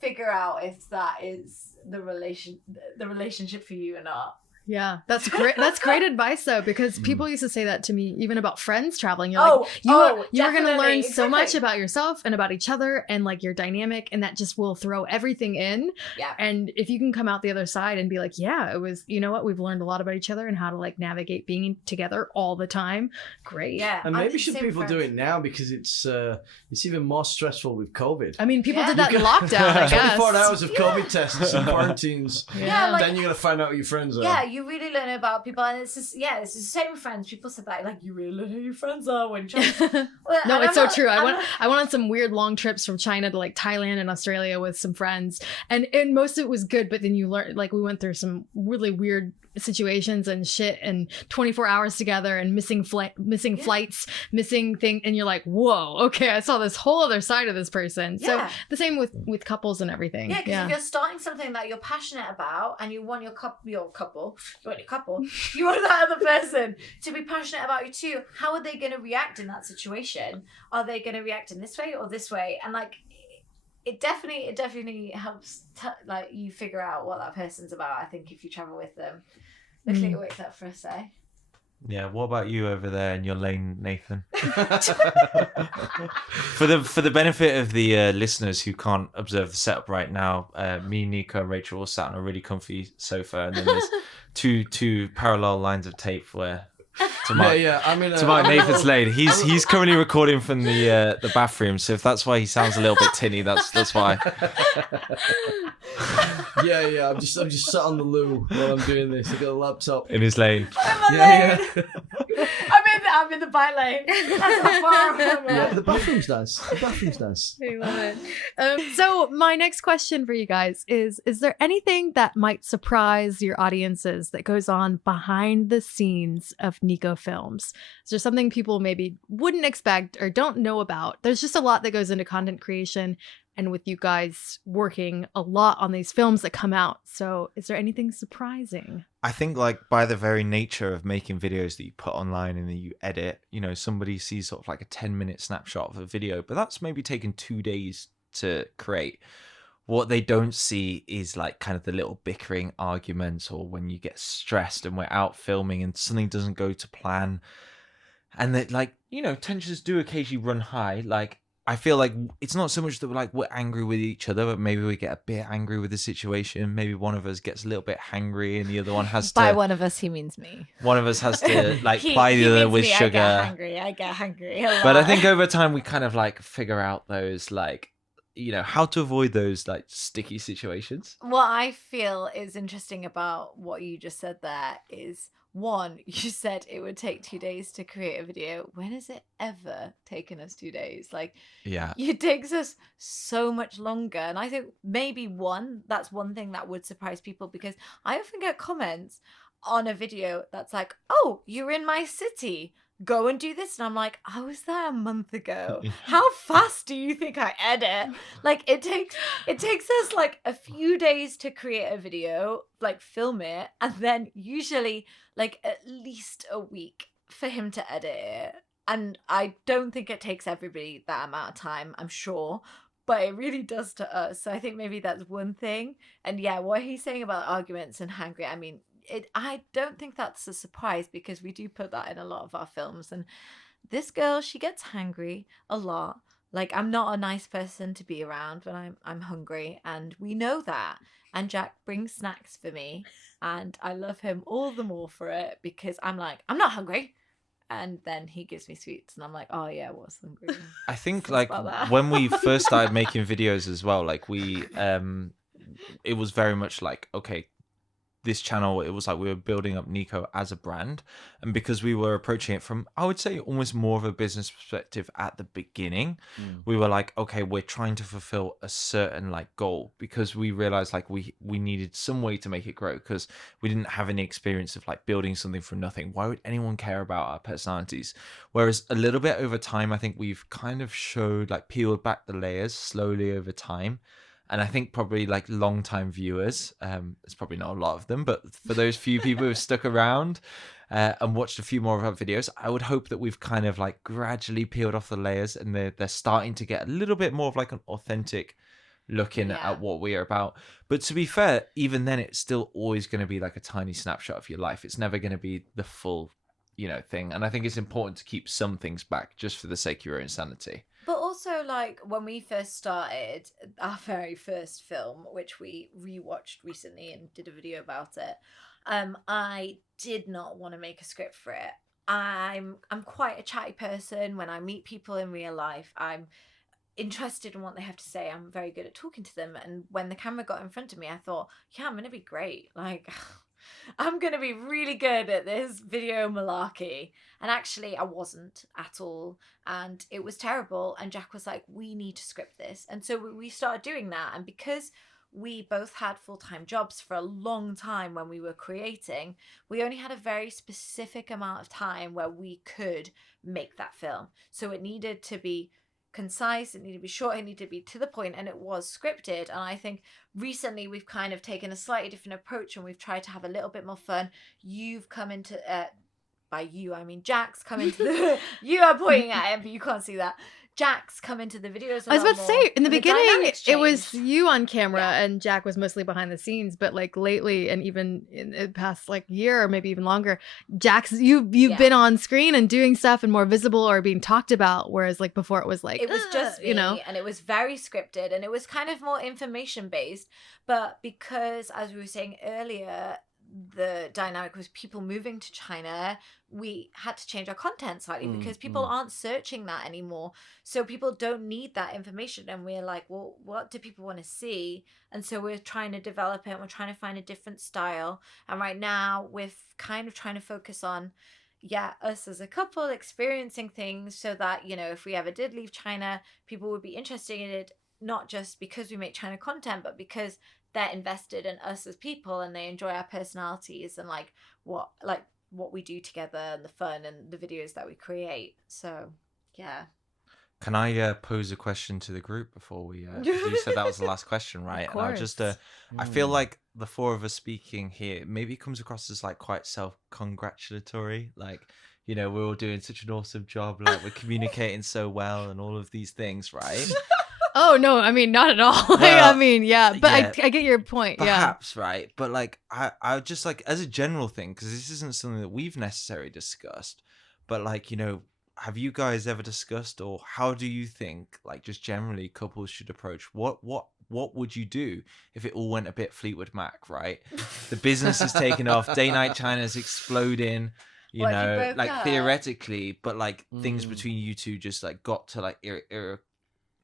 figure out if that is the relationship for you or not. Yeah, that's great. That's great advice though, because people used to say that to me, even about friends traveling. You're Oh, like, you're going to definitely, learn so much exactly. about yourself and about each other and like your dynamic, and that just will throw everything in. Yeah. And if you can come out the other side and be like, yeah, it was, you know what, we've learned a lot about each other and how to like navigate being together all the time. Great. Yeah. And I'm maybe the should same people do friends. it now, because it's even more stressful with COVID. I mean, people Yeah. did that in lockdown, I guess. 24 hours of COVID tests and quarantines. Yeah, like- Then you're gonna find out who your friends are. Yeah, you really learn about people, and it's just it's the same with friends. People said that, like, you really learn who your friends are when you travel. Well, No, and it's so I'm not- true. I I'm went not- I went on some weird long trips from China to like Thailand and Australia with some friends, and most of it was good, but then you learn, like, we went through some really weird situations and shit, and 24 hours together and missing flights, missing thing, and you're like, whoa, okay, I saw this whole other side of this person. So Yeah. the same with couples and everything. Yeah, because if you're starting something that you're passionate about and you want you want that other person to be passionate about you too, how are they going to react in that situation? Are they going to react in this way or this way? And like, it definitely helps like you figure out what that person's about, I think, if you travel with them. Luckily it works out for us, eh? Yeah, what about you over there in your lane, Nathan? For the benefit of the listeners who can't observe the setup right now, me, Nico, and Rachel all sat on a really comfy sofa, and then there's two parallel lines of tape where to my I'm in to my Nathan's lane. He's currently recording from the bathroom, so if that's why he sounds a little bit tinny, that's why. yeah. I'm just sat on the loo while I'm doing this. I got a laptop In his lane. Yeah. I'm in the bike lane. That's how far I'm Yeah, the bathroom's nice. The bathroom's nice. I love it. So my next question for you guys is there anything that might surprise your audiences that goes on behind the scenes of Nico Films? Is there something people maybe wouldn't expect or don't know about? There's just a lot that goes into content creation, and with you guys working a lot on these films that come out. So is there anything surprising? I think like by the very nature of making videos that you put online and then you edit, you know, somebody sees sort of like a 10-minute snapshot of a video, but that's maybe taken 2 days to create. What they don't see is like kind of the little bickering arguments, or when you get stressed and we're out filming and something doesn't go to plan. And that, like, you know, tensions do occasionally run high. Like, I feel like it's not so much that we're angry with each other, but maybe we get a bit angry with the situation. Maybe one of us gets a little bit hangry and the other one has to... By one of us, he means me. One of us has to like ply the other with sugar. I get hungry a lot. But I think over time we kind of like figure out those, like, you know, how to avoid those like sticky situations. What I feel is interesting about what you just said there is, one, you said it would take 2 days to create a video. When has it ever taken us 2 days? Like, Yeah. it takes us so much longer. And I think maybe that's one thing that would surprise people, because I often get comments on a video that's like, oh, you're in my city, go and do this. And I'm like, I was there a month ago. How fast do you think I edit? Like, it takes us like a few days to create a video, like film it, and then usually like at least a week for him to edit it. And I don't think it takes everybody that amount of time, I'm sure, but it really does to us. So I think maybe that's one thing. And yeah, what he's saying about arguments and hangry, I mean, I don't think that's a surprise, because we do put that in a lot of our films. And this girl, she gets hangry a lot. Like, I'm not a nice person to be around when I'm hungry, and we know that. And Jack brings snacks for me, and I love him all the more for it, because I'm like, I'm not hungry. And then he gives me sweets, and I'm like, oh yeah, I was hungry. I think Sorry like about that. when we first started making videos as well, like we it was very much like, okay, this channel, it was like we were building up Nico as a brand, and because we were approaching it from, I would say, almost more of a business perspective at the beginning, we were like, okay, we're trying to fulfill a certain like goal, because we realized like we needed some way to make it grow, because we didn't have any experience of like building something from nothing. Why would anyone care about our personalities? Whereas a little bit over time, I think we've kind of showed, like, peeled back the layers slowly over time. And I think probably like long-time viewers, there's probably not a lot of them, but for those few people who've stuck around and watched a few more of our videos, I would hope that we've kind of like gradually peeled off the layers, and they're starting to get a little bit more of like an authentic look in at what we are about. But to be fair, even then, it's still always going to be like a tiny snapshot of your life. It's never going to be the full, you know, thing. And I think it's important to keep some things back just for the sake of your own sanity. But also, like, when we first started our very first film, which we rewatched recently and did a video about it, I did not want to make a script for it. I'm quite a chatty person. When I meet people in real life, I'm interested in what they have to say. I'm very good at talking to them. And when the camera got in front of me, I thought, yeah, I'm going to be great. Like, I'm going to be really good at this video malarkey. And actually, I wasn't at all. And it was terrible. And Jack was like, we need to script this. And so we started doing that. And because we both had full-time jobs for a long time when we were creating, we only had a very specific amount of time where we could make that film. So it needed to be concise, it needed to be short, it needed to be to the point, and it was scripted. And I think recently we've kind of taken a slightly different approach, and we've tried to have a little bit more fun. You've come into by you I mean Jack's come into the you are pointing at him, but you can't see that. Jack's come into the videos. I was about to say, in the beginning, dynamics it was changed. you on camera and Jack was mostly behind the scenes. But like lately, and even in the past like year or maybe even longer, you've been on screen and doing stuff and more visible or being talked about. Whereas like before, it was like it was just me, you know, and it was very scripted, and it was kind of more information based. But because, as we were saying earlier, the dynamic with people moving to China, we had to change our content slightly because people aren't searching that anymore. So people don't need that information. And we're like, well, what do people want to see? And so we're trying to develop it. And we're trying to find a different style. And right now we're kind of trying to focus on, us as a couple experiencing things so that, if we ever did leave China, people would be interested in it, not just because we make China content, but because they're invested in us as people and they enjoy our personalities and what we do together and the fun and the videos that we create. So yeah. Can I pose a question to the group before we? 'Cause you said that was the last question, right? Of And I course. just, I feel like the four of us speaking here maybe comes across as like quite self-congratulatory, like we're all doing such an awesome job, like we're communicating so well, and all of these things, right? Oh no, I mean not at all. Well, I mean, yeah, but yeah, I get your point. Perhaps, right? But like, I just like as a general thing, because this isn't something that we've necessarily discussed, but like have you guys ever discussed, or how do you think, like just generally, couples should approach what would you do if it all went a bit Fleetwood Mac, right? The business is taking off, day night China's exploding, What if you broke like up? theoretically, but like things between you two just like got to like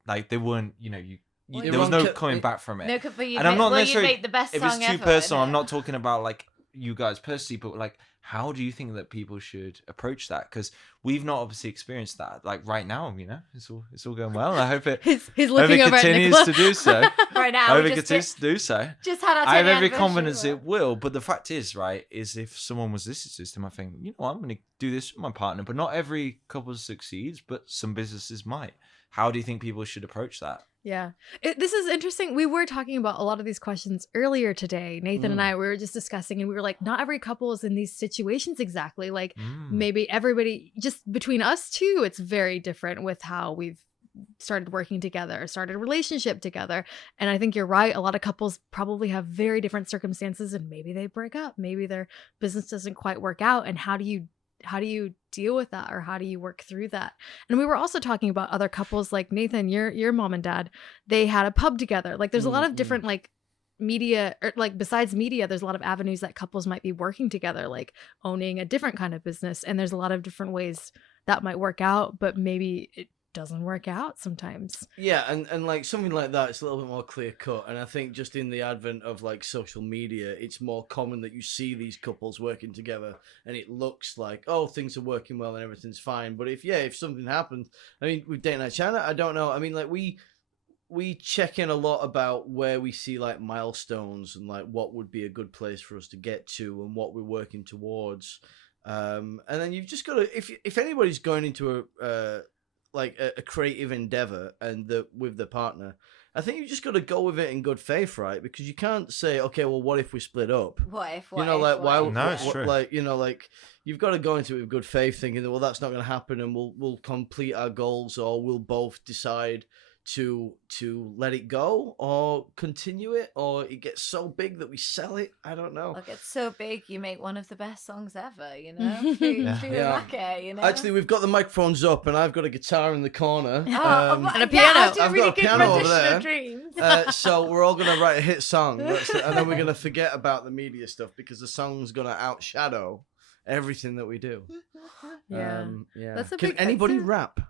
like they weren't, there was no coming back from it. No, but you And I'm not you necessarily, make the best if song it's too ever, personal, I'm innit? not talking about like you guys personally, but like how do you think that people should approach that? Because we've not obviously experienced that. Like right now, it's all going well. I hope it He's hope looking it over at continues Nicola. to do so. Right I now, hope we it just continues to do so. just had our I have 10th every anniversary, confidence right? it will, but the fact is, right, is if someone was listening to this, they might think, I'm going to do this with my partner, but not every couple succeeds, but some businesses might. How do you think people should approach that? Yeah. This is interesting. We were talking about a lot of these questions earlier today. Nathan and I, we were just discussing, and we were like, not every couple is in these situations exactly. Like maybe everybody, just between us two, it's very different with how we've started working together, started a relationship together. And I think you're right. A lot of couples probably have very different circumstances, and maybe they break up. Maybe their business doesn't quite work out. And how do you deal with that, or how do you work through that? And we were also talking about other couples, like Nathan, your mom and dad, they had a pub together. Like there's a lot of different like media, or like besides media, there's a lot of avenues that couples might be working together, like owning a different kind of business. And there's a lot of different ways that might work out, but maybe it doesn't work out sometimes. Yeah, and like something like that, it's a little bit more clear cut. And I think just in the advent of like social media, it's more common that you see these couples working together and it looks like, oh, things are working well and everything's fine. But if something happens, I mean, with Date Night China, I don't know. I mean, like we check in a lot about where we see like milestones and like what would be a good place for us to get to and what we're working towards. And then you've just got to, if anybody's going into a creative endeavor and with the partner, I think you just got to go with it in good faith, right? Because you can't say, okay, well, what if we split up? What if? No, it's true. Like, like you've got to go into it with good faith, thinking that, well, that's not going to happen, and we'll complete our goals, or we'll both decide to let it go or continue it, or it gets so big that we sell it. I don't know. Look, it's so big, you make one of the best songs ever, Fleetwood Mac, Actually, we've got the microphones up, and I've got a guitar in the corner. And a piano. I've I've got a piano over there. Dreams. So we're all going to write a hit song, and then we're going to forget about the media stuff because the song's going to outshadow everything that we do. Yeah. That's a Can big- anybody that's a- rap?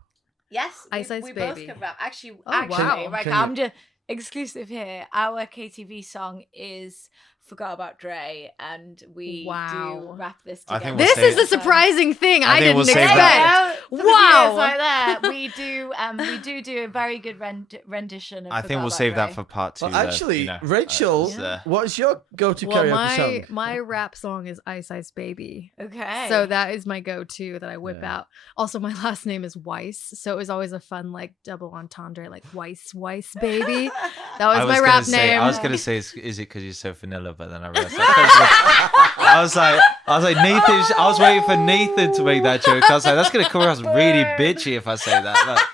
Yes, Ice Ice we Baby. both can rap. Actually, Oh, wow. right, Can I'm you- just exclusive here. Our KTV song is "Forgot About Dre," and we Wow. do rap this I together. think we'll This save is the it. surprising thing I think didn't we'll save expect. that. Wow. Like that. We do a very good rendition of I think Forgot we'll About save that Dre. for part two. Well, though, actually, Rachel, it's, what's your go-to Well, karaoke song? my rap song is Ice Ice Baby. Okay. So that is my go-to that I whip out. Also, my last name is Weiss, so it was always a fun like double entendre, like Weiss Baby. That was my rap name. I was gonna say, is it because you're so vanilla? But then I realized I was like Nathan. I was waiting for Nathan to make that joke. I was like, that's gonna come across really bitchy if I say that. But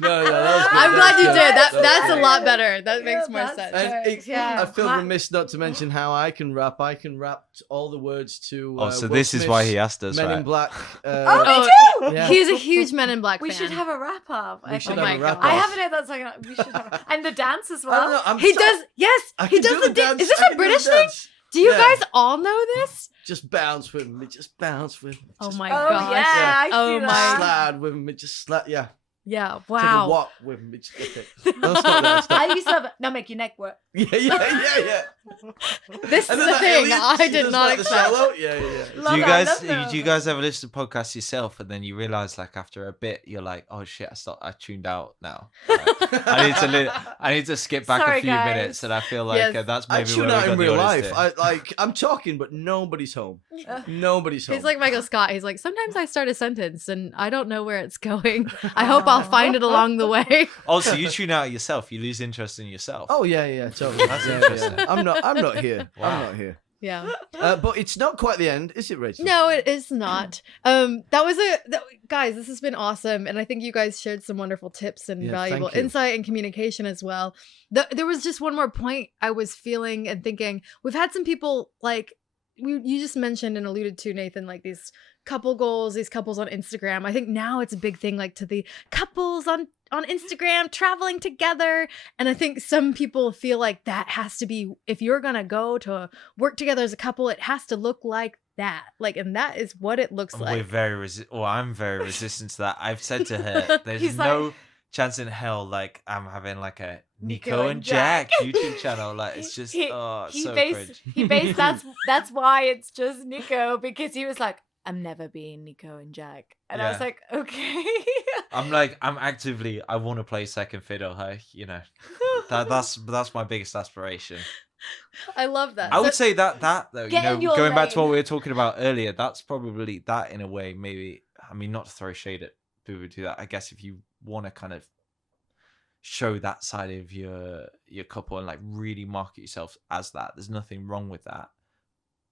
No, that was good. I'm glad you That's did. good. That's a good. lot better. That makes more that's sense. And Yeah. I feel remiss not to mention how I can rap. I can rap all the words to. so Will this is why he Smith's asked us, Men right? in Black. Oh, me too. Yeah. He's a huge Men in Black We fan. should have a wrap up. We should Oh have my a rap. God. I off. haven't heard that song. We should have, and the dance as I don't know. well. I'm He so- does. Yes, I he can does do the the dance. dance. Is this I a can do the British thing? dance. Do you Yeah. guys all know this? Just bounce with me, just bounce with me. Oh Just my Oh gosh. yeah, I Oh see my- that. slide with me, just slide. Yeah. Yeah. Take a Wow. walk with me. Just, okay. No, stop there, stop. I used to love it. Now make your neck work. Yeah. This And is then the that thing alien, I she did does not like the expect. solo. Yeah. Love Do you that, guys love that. do you guys ever listen to podcasts yourself and then you realize like after a bit you're like, oh shit, I tuned out now. Like, I need to skip back Sorry, a few guys. minutes, and I feel like Yes. that's I maybe tune where out we got in the real audience life. here. I'm talking, but nobody's home. Nobody's home. He's like Michael Scott. He's like, sometimes I start a sentence and I don't know where it's going. I hope I'll find it along the way. Also, you tune out yourself, you lose interest in yourself. Oh yeah, totally. That's Yeah, interesting. yeah. I'm not here. Wow. I'm not here. Yeah. But it's not quite the end, is it, Rachel? No, it is not. Guys, this has been awesome. And I think you guys shared some wonderful tips and Yeah, valuable thank you. insight and communication as well. There was just one more point I was feeling and thinking. We've had some people like you just mentioned and alluded to, Nathan, like these couple goals, these couples on Instagram. I think now it's a big thing, like to the couples on Instagram traveling together. And I think some people feel like that has to be, if you're going to go to work together as a couple, it has to look like that. Like, and that is what it looks And like. we're very I'm very resistant to that. I've said to her, there's He's no like- chance in hell like I'm having like a Nico Nico and and Jack Jack. YouTube channel. Like it's just he so based cringe. that's why it's just Nico, because he was like, I'm never being Nico and Jack. And I was Yeah. like, okay. I want to play second fiddle. That's my biggest aspiration. I love that. I would So- say that though, Get in your going back to what lane. we were talking about earlier, that's probably that in a way. Maybe, I mean, not to throw shade at people who do that. I guess if you want to kind of show that side of your couple and like really market yourself as that, there's nothing wrong with that.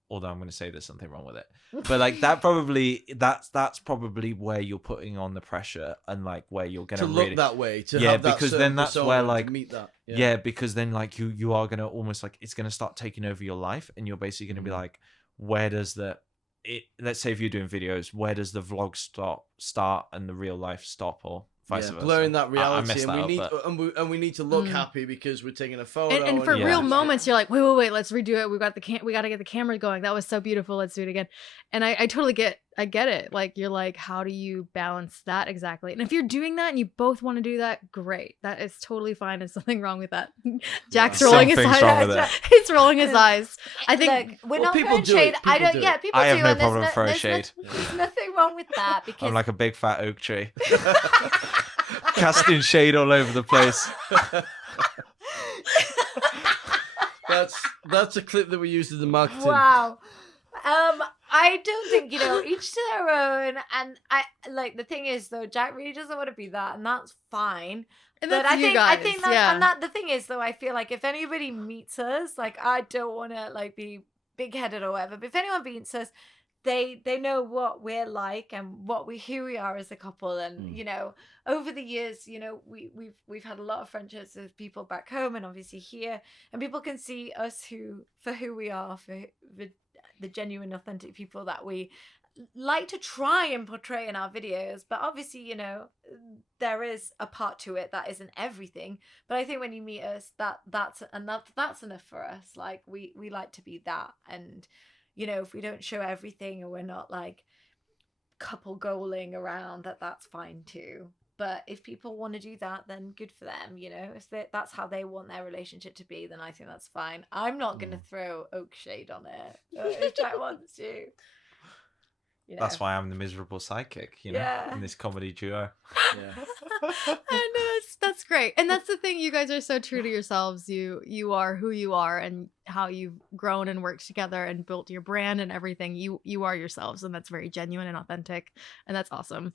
Although I'm going to say there's something wrong with it, but like that's probably where you're putting on the pressure and like where you're going To to look really, that way, to Yeah, have that because certain then that's persona where, to like- meet that. yeah, because then like you are going to almost like it's going to start taking over your life, and you're basically going to be like, where does let's say if you're doing videos, where does the vlog start and the real life stop, or vice versa? blurring that I reality, messed that and up, we need but- and we need to look Mm. happy because we're taking a photo. and for Yeah. real moments, you're like, wait, let's redo it. We got we got to get the camera going. That was so beautiful. Let's do it again. And I totally get it. Like, you're like, how do you balance that exactly? And if you're doing that and you both want to do that, great. That is totally fine. There's nothing wrong with that. Jack's rolling his Something's eyes. wrong with it. He's rolling his eyes. I think Look, we're Well, not people throwing do it. shade. I People don't. do it. Yeah, people I have do. no and there's problem throwing shade. There's nothing wrong with that because I'm like a big fat oak tree, casting shade all over the place. that's a clip that we used in the marketing. wow. I don't think, each to their own. And I like, the thing is though, Jack really doesn't want to be that, and that's fine. and But that's I you think guys. I think that, yeah. and that the thing is though, I feel like if anybody meets us, like I don't want to like be big headed or whatever, but if anyone meets us, they know what we're like and who we are as a couple. And over the years, we've had a lot of friendships with people back home and obviously here, and people can see us for who we are, for the genuine, authentic people that we like to try and portray in our videos. But obviously, there is a part to it that isn't everything. But I think when you meet us, that's enough for us. Like we like to be that. And if we don't show everything, or we're not like couple goaling around, that's fine too. But if people want to do that, then good for them. If that's how they want their relationship to be, then I think that's fine. I'm not going to throw oak shade on it if Jack wants to. That's why I'm the miserable sidekick, Yeah. in this comedy duo. Yeah. And that's great. And that's the thing, you guys are so true to yourselves. You are who you are, and how you've grown and worked together and built your brand and everything. You are yourselves, and that's very genuine and authentic, and that's awesome.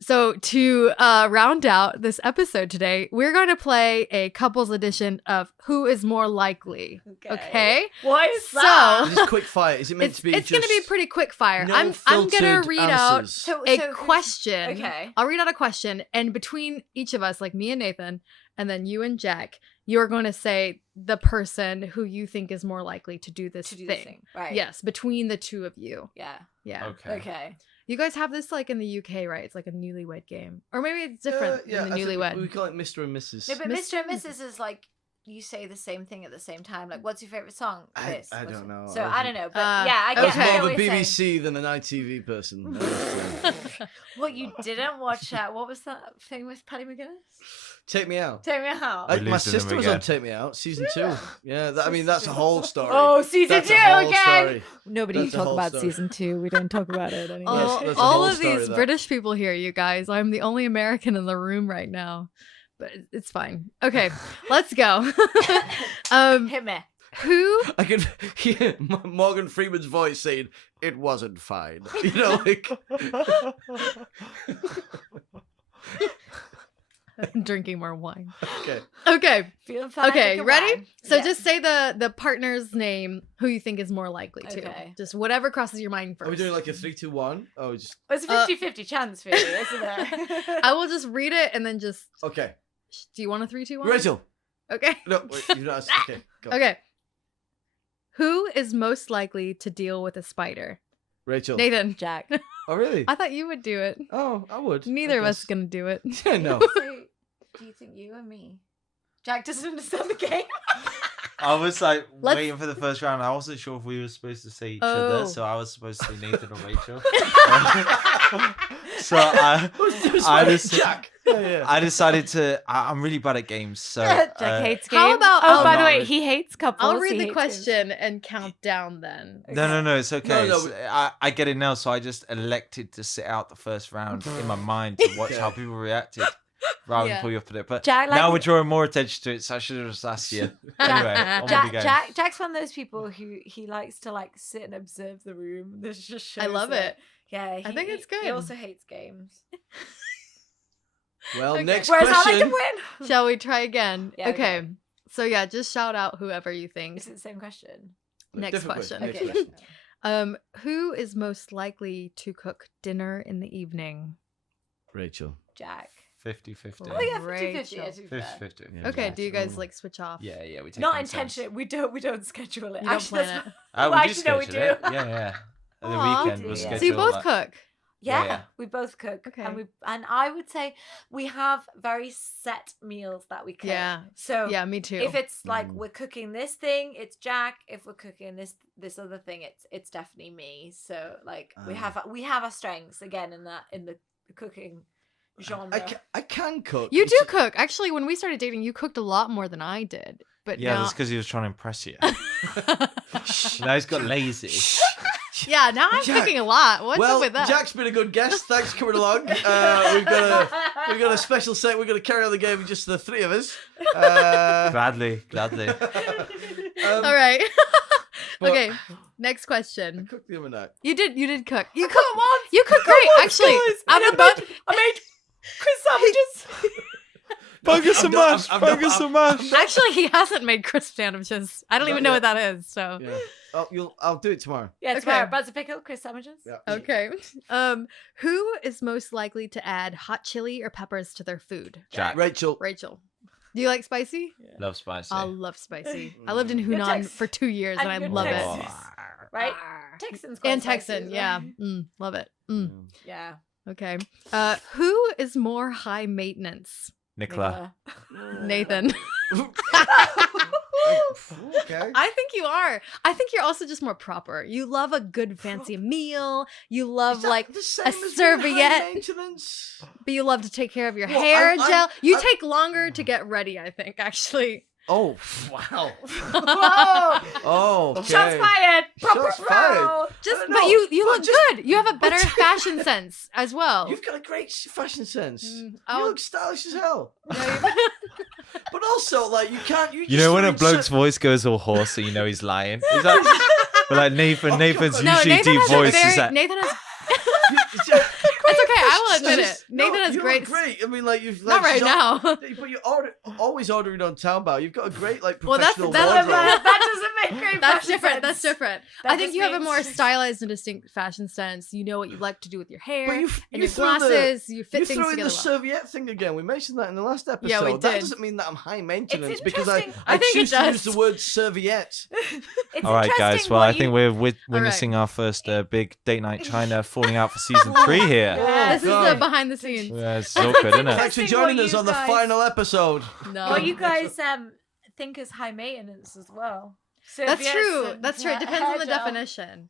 So to round out this episode today, we're going to play a couples edition of Who is More Likely. Okay? What is So- that? Is this quick fire? Is it meant It's to be? going to be just pretty quick fire. no I'm going to filtered read out answers? So a who's- question. Okay. I'll read out a question, and between each of us, like me and Nathan, and then you and Jack, you're going to say the person who you think is more likely to do this To do thing. this thing. Right. Yes, between the two of you. Yeah. Yeah. Okay. You guys have this like in the UK, right? It's like a newlywed game. Or maybe it's different Yeah, than the I think newlywed. we call it Mr. and Mrs. No, but Miss- Mr. and Mrs. is like you say the same thing at the same time. Like, what's your favorite song? I don't know. So I don't know, but Uh, yeah, I I was get more of what a you're saying. BBC than an ITV person. What you didn't watch? What was that thing with Paddy McGuinness? Take Me Out. Take me out. We're My losing them sister was on again. Take Me Out, season 2. Yeah, I mean, that's a whole story. Oh, season That's 2 a whole again. story. Nobody That's a talk whole about story. season 2. We don't talk about it anymore. That's a all whole of story, these that. British people here, you guys. I'm the only American in the room right now, but it's fine. Okay, let's go. Hit me. Who? I could hear Morgan Freeman's voice saying, "It wasn't fine." You know, like. Drinking more wine. Okay. Okay. Feeling fine. Okay, drink a ready? wine. So Yeah. just say the partner's name who you think is more likely to. Okay. Just whatever crosses your mind first. Are we doing like a 3, 2, 1? Oh, just It's a 50-50 chance for you, isn't it? I will just read it and then just. okay. Do you want a 3, 2, 1? Rachel. Okay. No, wait, you've not asked. Okay. Go. Okay. Who is most likely to deal with a spider? Rachel. Nathan. Jack. Oh, really? I thought you would do it. Oh, I would. Neither of I us is gonna do it. guess. Yeah, no. So, do you think you or me? Jack doesn't understand the game. I was like Let's- waiting for the first round. I wasn't sure if we were supposed to say each Oh. other, so I was supposed to say Nathan or Rachel. So I just Jack. Yeah. I decided to. I'm really bad at games, so Jack hates games. How about- Oh, I'll- by the No, way, it- he hates couples. I'll read He the hates question and count down then. No, it's okay. No, I get it now, so I just elected to sit out the first round in my mind to watch how people reacted rather Yeah. than pull you up to it. But Jack, now like- we're drawing more attention to it, so I should have just asked you. Anyway, on with the game. Jack's one of those people who he likes to like sit and observe the room. This just shows I love that- it. Yeah, I think it's He good. also hates games. Well, Okay. next Whereas I like question. to win. Shall we try again? Yeah, okay. okay. So yeah, just shout out whoever you think. Is it the same question? Next Different question. Next Okay. question. Who is most likely to cook dinner in the evening? Rachel. Jack. 50-50. Oh yeah, 50-50. Rachel. Yeah, to be fair. 50-50. Yeah. Okay, Jack. do you guys like switch off? Yeah, we take Not turns. intentionally. We don't schedule it. You don't Actually, plan that's it. Oh, Well, we do actually, no, we schedule it. do. Yeah. At the Aw. weekend, we'll So schedule So you both that. cook. Yeah, Yeah. we both cook. Okay. And I would say we have very set meals that we cook. Yeah. So Yeah, me too. if it's like Mm. we're cooking this thing, it's Jack. If we're cooking this other thing, it's definitely me. So like we have our strengths again in the cooking genre. I can cook. You do It's- cook. Actually, when we started dating, you cooked a lot more than I did. But Yeah, now, that's because he was trying to impress you. Now he's got lazy. yeah, now I'm Jack. cooking a lot. What's well, up with that? Jack's been a good guest. Thanks for coming along. We've got a special set. We're going to carry on the game with just the three of us. Gladly. All right. but- Okay. Next I question. cooked the other night. You did cook. You Come cook. on, You cook great. Actually, I made Chris sandwiches. Focus I'm and not- mash. I'm not- Focus I'm- and mash. actually, he hasn't made crisp sandwiches. I don't Not even know yet. what that is. So Yeah. Oh, I'll do it tomorrow. Yeah, Okay. tomorrow. About to pick up Chris sandwiches. Yeah. okay. Who is most likely to add hot chili or peppers to their food? Jack. Rachel. Rachel. Do you like spicy? Love spicy. I love spicy. I lived in You're Hunan Tex- for 2 years and I you're love it. Texas. Right? Texans quite And spicy Texan, as yeah. well. Love it. Mm. Yeah. Okay. Who is more high maintenance? Nicola. Nathan. Okay. I think you are. I think you're also just more proper. You love a good fancy meal. You love Is that like the same a as being serviette. high maintenance? but you love to take care of your Well, hair I'm- gel. You I'm- take longer to get ready, I think, actually. Oh, wow. Whoa! Oh, okay. Shots fired! Proper Shots pro! fired. Just don't but know. you But look just- good. You have a better fashion sense as well. You've got a great fashion sense. Mm, You I'll- look stylish as hell. Yeah, But also, like, you can't. You know when a bloke's voice goes all hoarse, so you know he's lying. Is that like Nathan's No, usually Nathan deep has a voice? very, Is that Nathan has It's okay, I will admit it. Nathan has you great look great. I mean, like you've Not right she's now. But you're always ordering on Taobao. You've got a great like Well, that's- professional that's- wardrobe. That doesn't make great That's fashion different. sense. That's different. That I think just you have a means- more stylized and distinct fashion sense. You know what you like to do with your hair But and you your threw the- glasses. You fit You things threw in together the well. serviette thing again. We mentioned that in the last episode. Yeah, we That did. doesn't mean that I'm high maintenance because I interesting. I think it choose to use does. the word serviette. It's all right, guys? interesting Well, what I think you- we're witnessing our first big date night China falling out for season 3 here. Yeah. This is the God. behind the scenes. Yeah, it's awkward, isn't it? Thanks for Interesting joining what us you on the guys- final episode. No. What you guys think is high maintenance as well. So That's if you true. had some That's true. It depends on the hair gel- definition.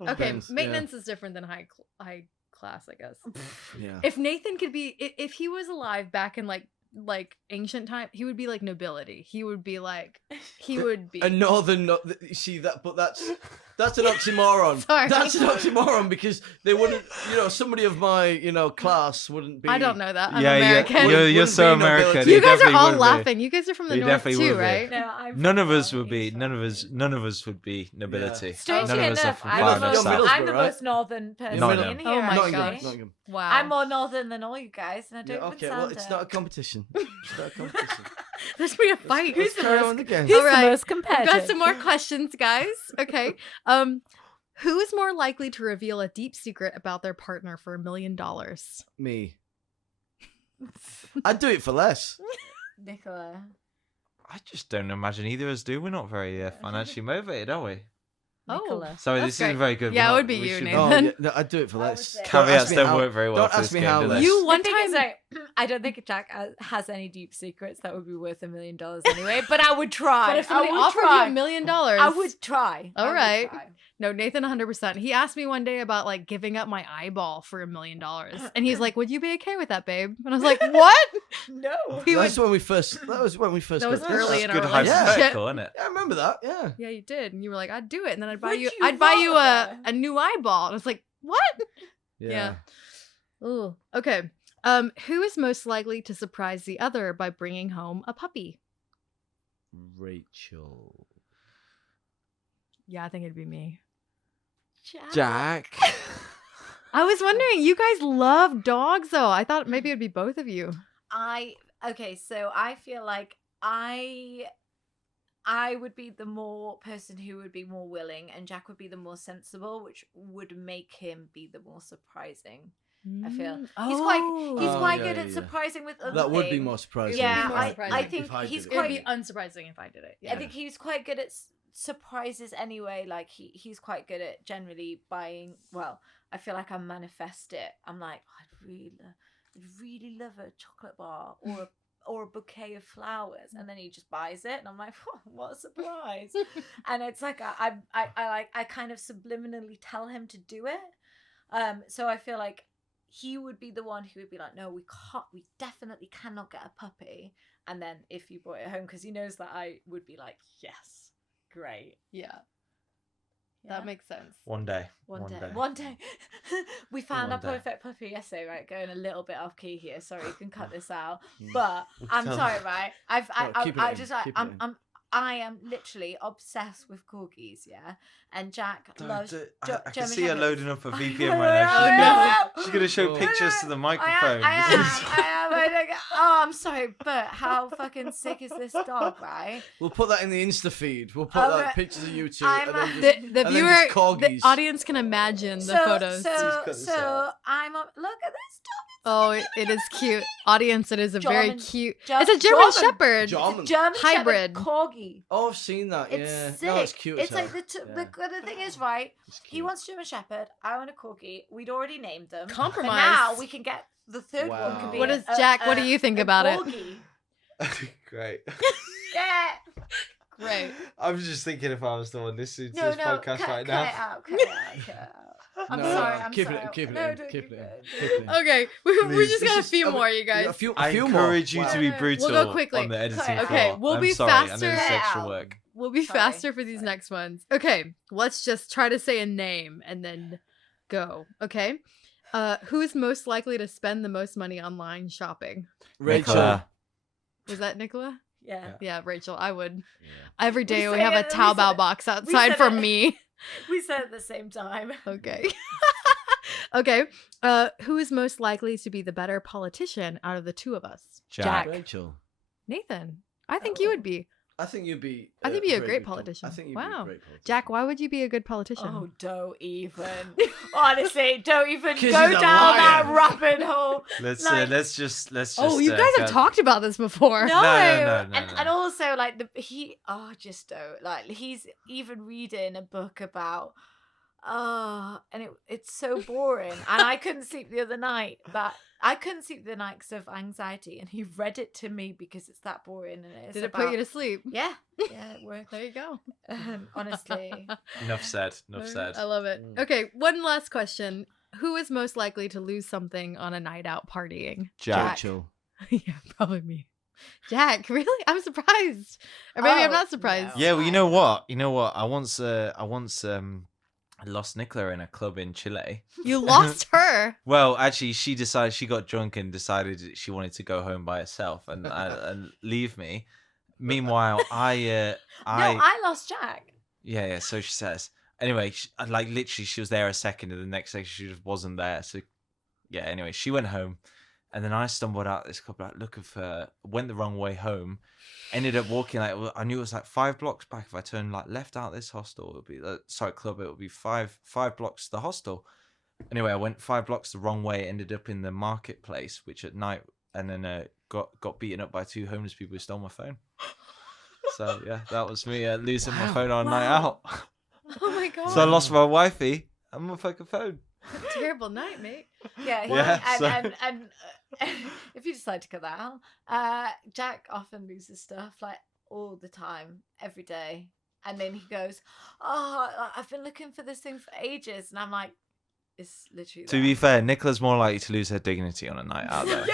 Okay, Depends, yeah. maintenance is different than high class, I guess. Yeah. If Nathan could be, if he was alive back in like ancient time, he would be like nobility. He would be like, he would be. A northern, you see that, but that's an oxymoron. Sorry. That's an oxymoron because they wouldn't, somebody of my, class wouldn't be. I don't know that. I'm Yeah, American. you're Wouldn't so be nobility. American. You He guys are definitely all would be. laughing. You guys are from the He north definitely too, would be. right? No, I'm None of from us would be. East None of London. us. None of us would be nobility. Strangely None of us are enough, from I'm, far the enough most, Middlesbrough, south. I'm the right? most northern person Nottingham. in here. Oh my actually. gosh. Nottingham. Wow. I'm more northern than all you guys, and I don't Yeah, even okay, sound well, it's it. not a competition. It's not a competition. There's gonna be a fight. Let's carry on again. Who's All right. the most We've competitive? got some more questions, guys. Okay. Who is more likely to reveal a deep secret about their partner for $1 million? Me. I'd do it for less. Nicola. I just don't imagine either of us do. We're not very financially motivated, are we? Oh, Nicola. Sorry, That's this isn't great. very good. Yeah, We're it would not- be we you, should- Nathan. Oh, yeah, no, I'd do it for I less. would say- Don't ask Caveats me don't how- work very well Don't for ask this me game, how do they? less. You one the thing is, time. like, I don't think Jack has any deep secrets that would be worth $1 million anyway. But I would try. But if somebody I would offered try. you $1 million, I would try. All I would right. try. No, Nathan, 100%. He asked me one day about like giving up my eyeball for $1 million, and he's like, "Would you be okay with that, babe?" And I was like, "What?" No. He That's would- when we first. That was when we first. That was got early this. in That's our good relationship. hypothetical, isn't it? Yeah, I remember that. Yeah. Yeah, you did, and you were like, "I'd do it," and then I'd buy Would you, you I'd buy you rather? a new eyeball, and I was like, "What?" Yeah. Ooh. Okay. Who is most likely to surprise the other by bringing home a puppy? Rachel. Yeah, I think it'd be me. Jack. I was wondering, you guys love dogs, though. I thought maybe it'd be both of you. Okay, so I feel like I would be the more person who would be more willing, and Jack would be the more sensible, which would make him be the more surprising. I feel he's quite Oh, quite yeah, good yeah, at yeah. surprising with other That would be things. more surprising. Yeah, It'd be more I surprising think if I he's did It would quite. be unsurprising if I did it. I think he's quite good at surprises anyway. Like he's quite good at generally buying. Well, I feel like I manifest it. I'm like, I'd really love a chocolate bar or a bouquet of flowers, and then he just buys it, and I'm like, oh, what a surprise! And it's like I kind of subliminally tell him to do it. So I feel like he would be the one who would be like, no, we definitely cannot get a puppy. And then if you brought it home, because he knows that I would be like, yes, great. Yeah. Yeah. That makes sense. One day. One day. We found our One day. perfect puppy yesterday, right? Going a little bit off key here. Sorry, you can cut this out. Mm. But I'm Tell sorry, right? keep it in. I am literally obsessed with corgis, yeah. And Jack loves. I can German see her Shepherds. loading up a I VPN know, right I now. know. She's gonna show Oh. pictures to the I microphone. am. Oh, I'm sorry, but how fucking sick is this dog, right? We'll put that in the Insta feed. We'll put Oh, that right. pictures of you two. I'm and then a- just, The and then viewer, just the corgis. audience can imagine the photos. cut this So out. I'm a, look at this Oh, it is cute. Audience, it is a very German- cute. Ger- It's a German German. Shepherd. dog. German. German Hybrid. Shepherd corgi. Oh, I've seen that. It's yeah. sick. No, it's cute. It's as like hell. the thing is, right? It's He cute. wants German Shepherd. I want a corgi. We'd already named them. Compromise. But now we can get the third one. Wow. Can be What is Jack? What do you think about it? it? Great. Yeah. Great. I'm just thinking if I was the one listening to No, this no. podcast cut, right cut now. it out. Cut it out. Cut it out. I'm No, sorry. no, I'm keep sorry. it, keep it No, in, don't keep keep it in, it. keep it in. Okay, we Please, just this got a is- few I mean, more, you guys. A few I few more. encourage you to be Wow. brutal We'll go quickly. on the editing Okay, floor. we'll I'm be sorry, I know faster. it's extra Ow. work. We'll be Sorry. faster for these Sorry. next ones. Okay, let's just try to say a name and then go. Okay. Who's most likely to spend the most money online shopping? Rachel. Nicola. Was that Nicola? Yeah. Yeah, Rachel. I would. Yeah. Every day we say have a it- we Taobao said it- box we outside said for it. me. We said at the same time. Okay. Okay. Who is most likely to be the better politician out of the two of us? Jack. Rachel. Nathan. I think you would be. I think you'd be. I think you'd be a great good politician. I think you'd Wow. be a great politician. Jack, why would you be a good politician? Oh, don't even. Honestly, don't even 'Cause go he's a down that liar. rabbit hole. Let's Like- just Oh, you guys have talked about this before. No, no, and also like he's even reading a book about and it's so boring. And I couldn't sleep the other night. I couldn't sleep the night because of anxiety. And he read it to me because it's that boring. And it's Did it put you to sleep? Yeah, it worked. There you go. Honestly. Enough said. Enough said. I love it. Okay, one last question. Who is most likely to lose something on a night out partying? Jack. Rachel. Yeah, probably me. Jack, really? I'm surprised. Or maybe I'm Oh, not surprised. no. Yeah, well, you know what? I once lost Nicola in a club in Chile. You lost her. Well, actually, she got drunk and decided she wanted to go home by herself and leave me. Meanwhile, I lost Jack. yeah. So she says. Anyway, literally, she was there a second, and the next second she just wasn't there. So yeah. Anyway, she went home, and then I stumbled out this club, looking for her. Went the wrong way home. Ended up walking I knew it was 5 blocks back. If I turned left out this hostel, it would be club. It would be five blocks to the hostel. Anyway, I went 5 blocks the wrong way. Ended up in the marketplace, which at night, and then got beaten up by 2 homeless people who stole my phone. So yeah, that was me losing my phone on a night out. Oh my god. So I lost my wifey and my fucking phone. Terrible night, mate. Yeah, Yeah, and if you decide to cut that out, Jack often loses stuff all the time, every day, and then he goes, "Oh, I've been looking for this thing for ages," and I'm like, "It's literally." To be fair, Nicola's more likely to lose her dignity on a night out though.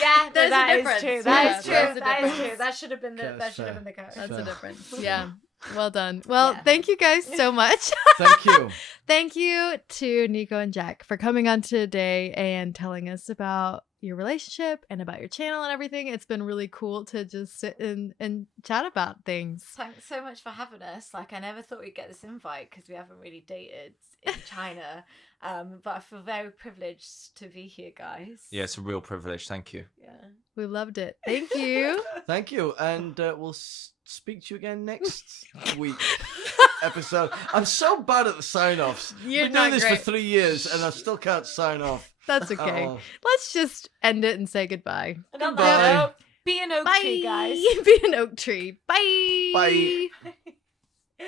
Yeah, There's a that is difference. true. Yeah, That is true. there's a That is difference. true. That should have been the That's code. That's fair. the difference. Yeah. Well done. Well, Yeah. thank you guys so much. Thank you. Thank you to Nico and Jack for coming on today and telling us about your relationship and about your channel and everything. It's been really cool to just sit and chat about things. Thanks so much for having us. I never thought we'd get this invite because we haven't really dated in China. But I feel very privileged to be here, guys. Yeah, it's a real privilege. Thank you. Yeah. We loved it. Thank you. Thank you. And we'll speak to you again next week episode. I'm so bad at the sign-offs. You're Been not doing this great. for 3 years and I still can't sign off. That's okay. Uh-oh. Let's just end it and say goodbye. And on Goodbye. that note, be an oak Bye. tree, guys. Be an oak tree. Bye. Bye.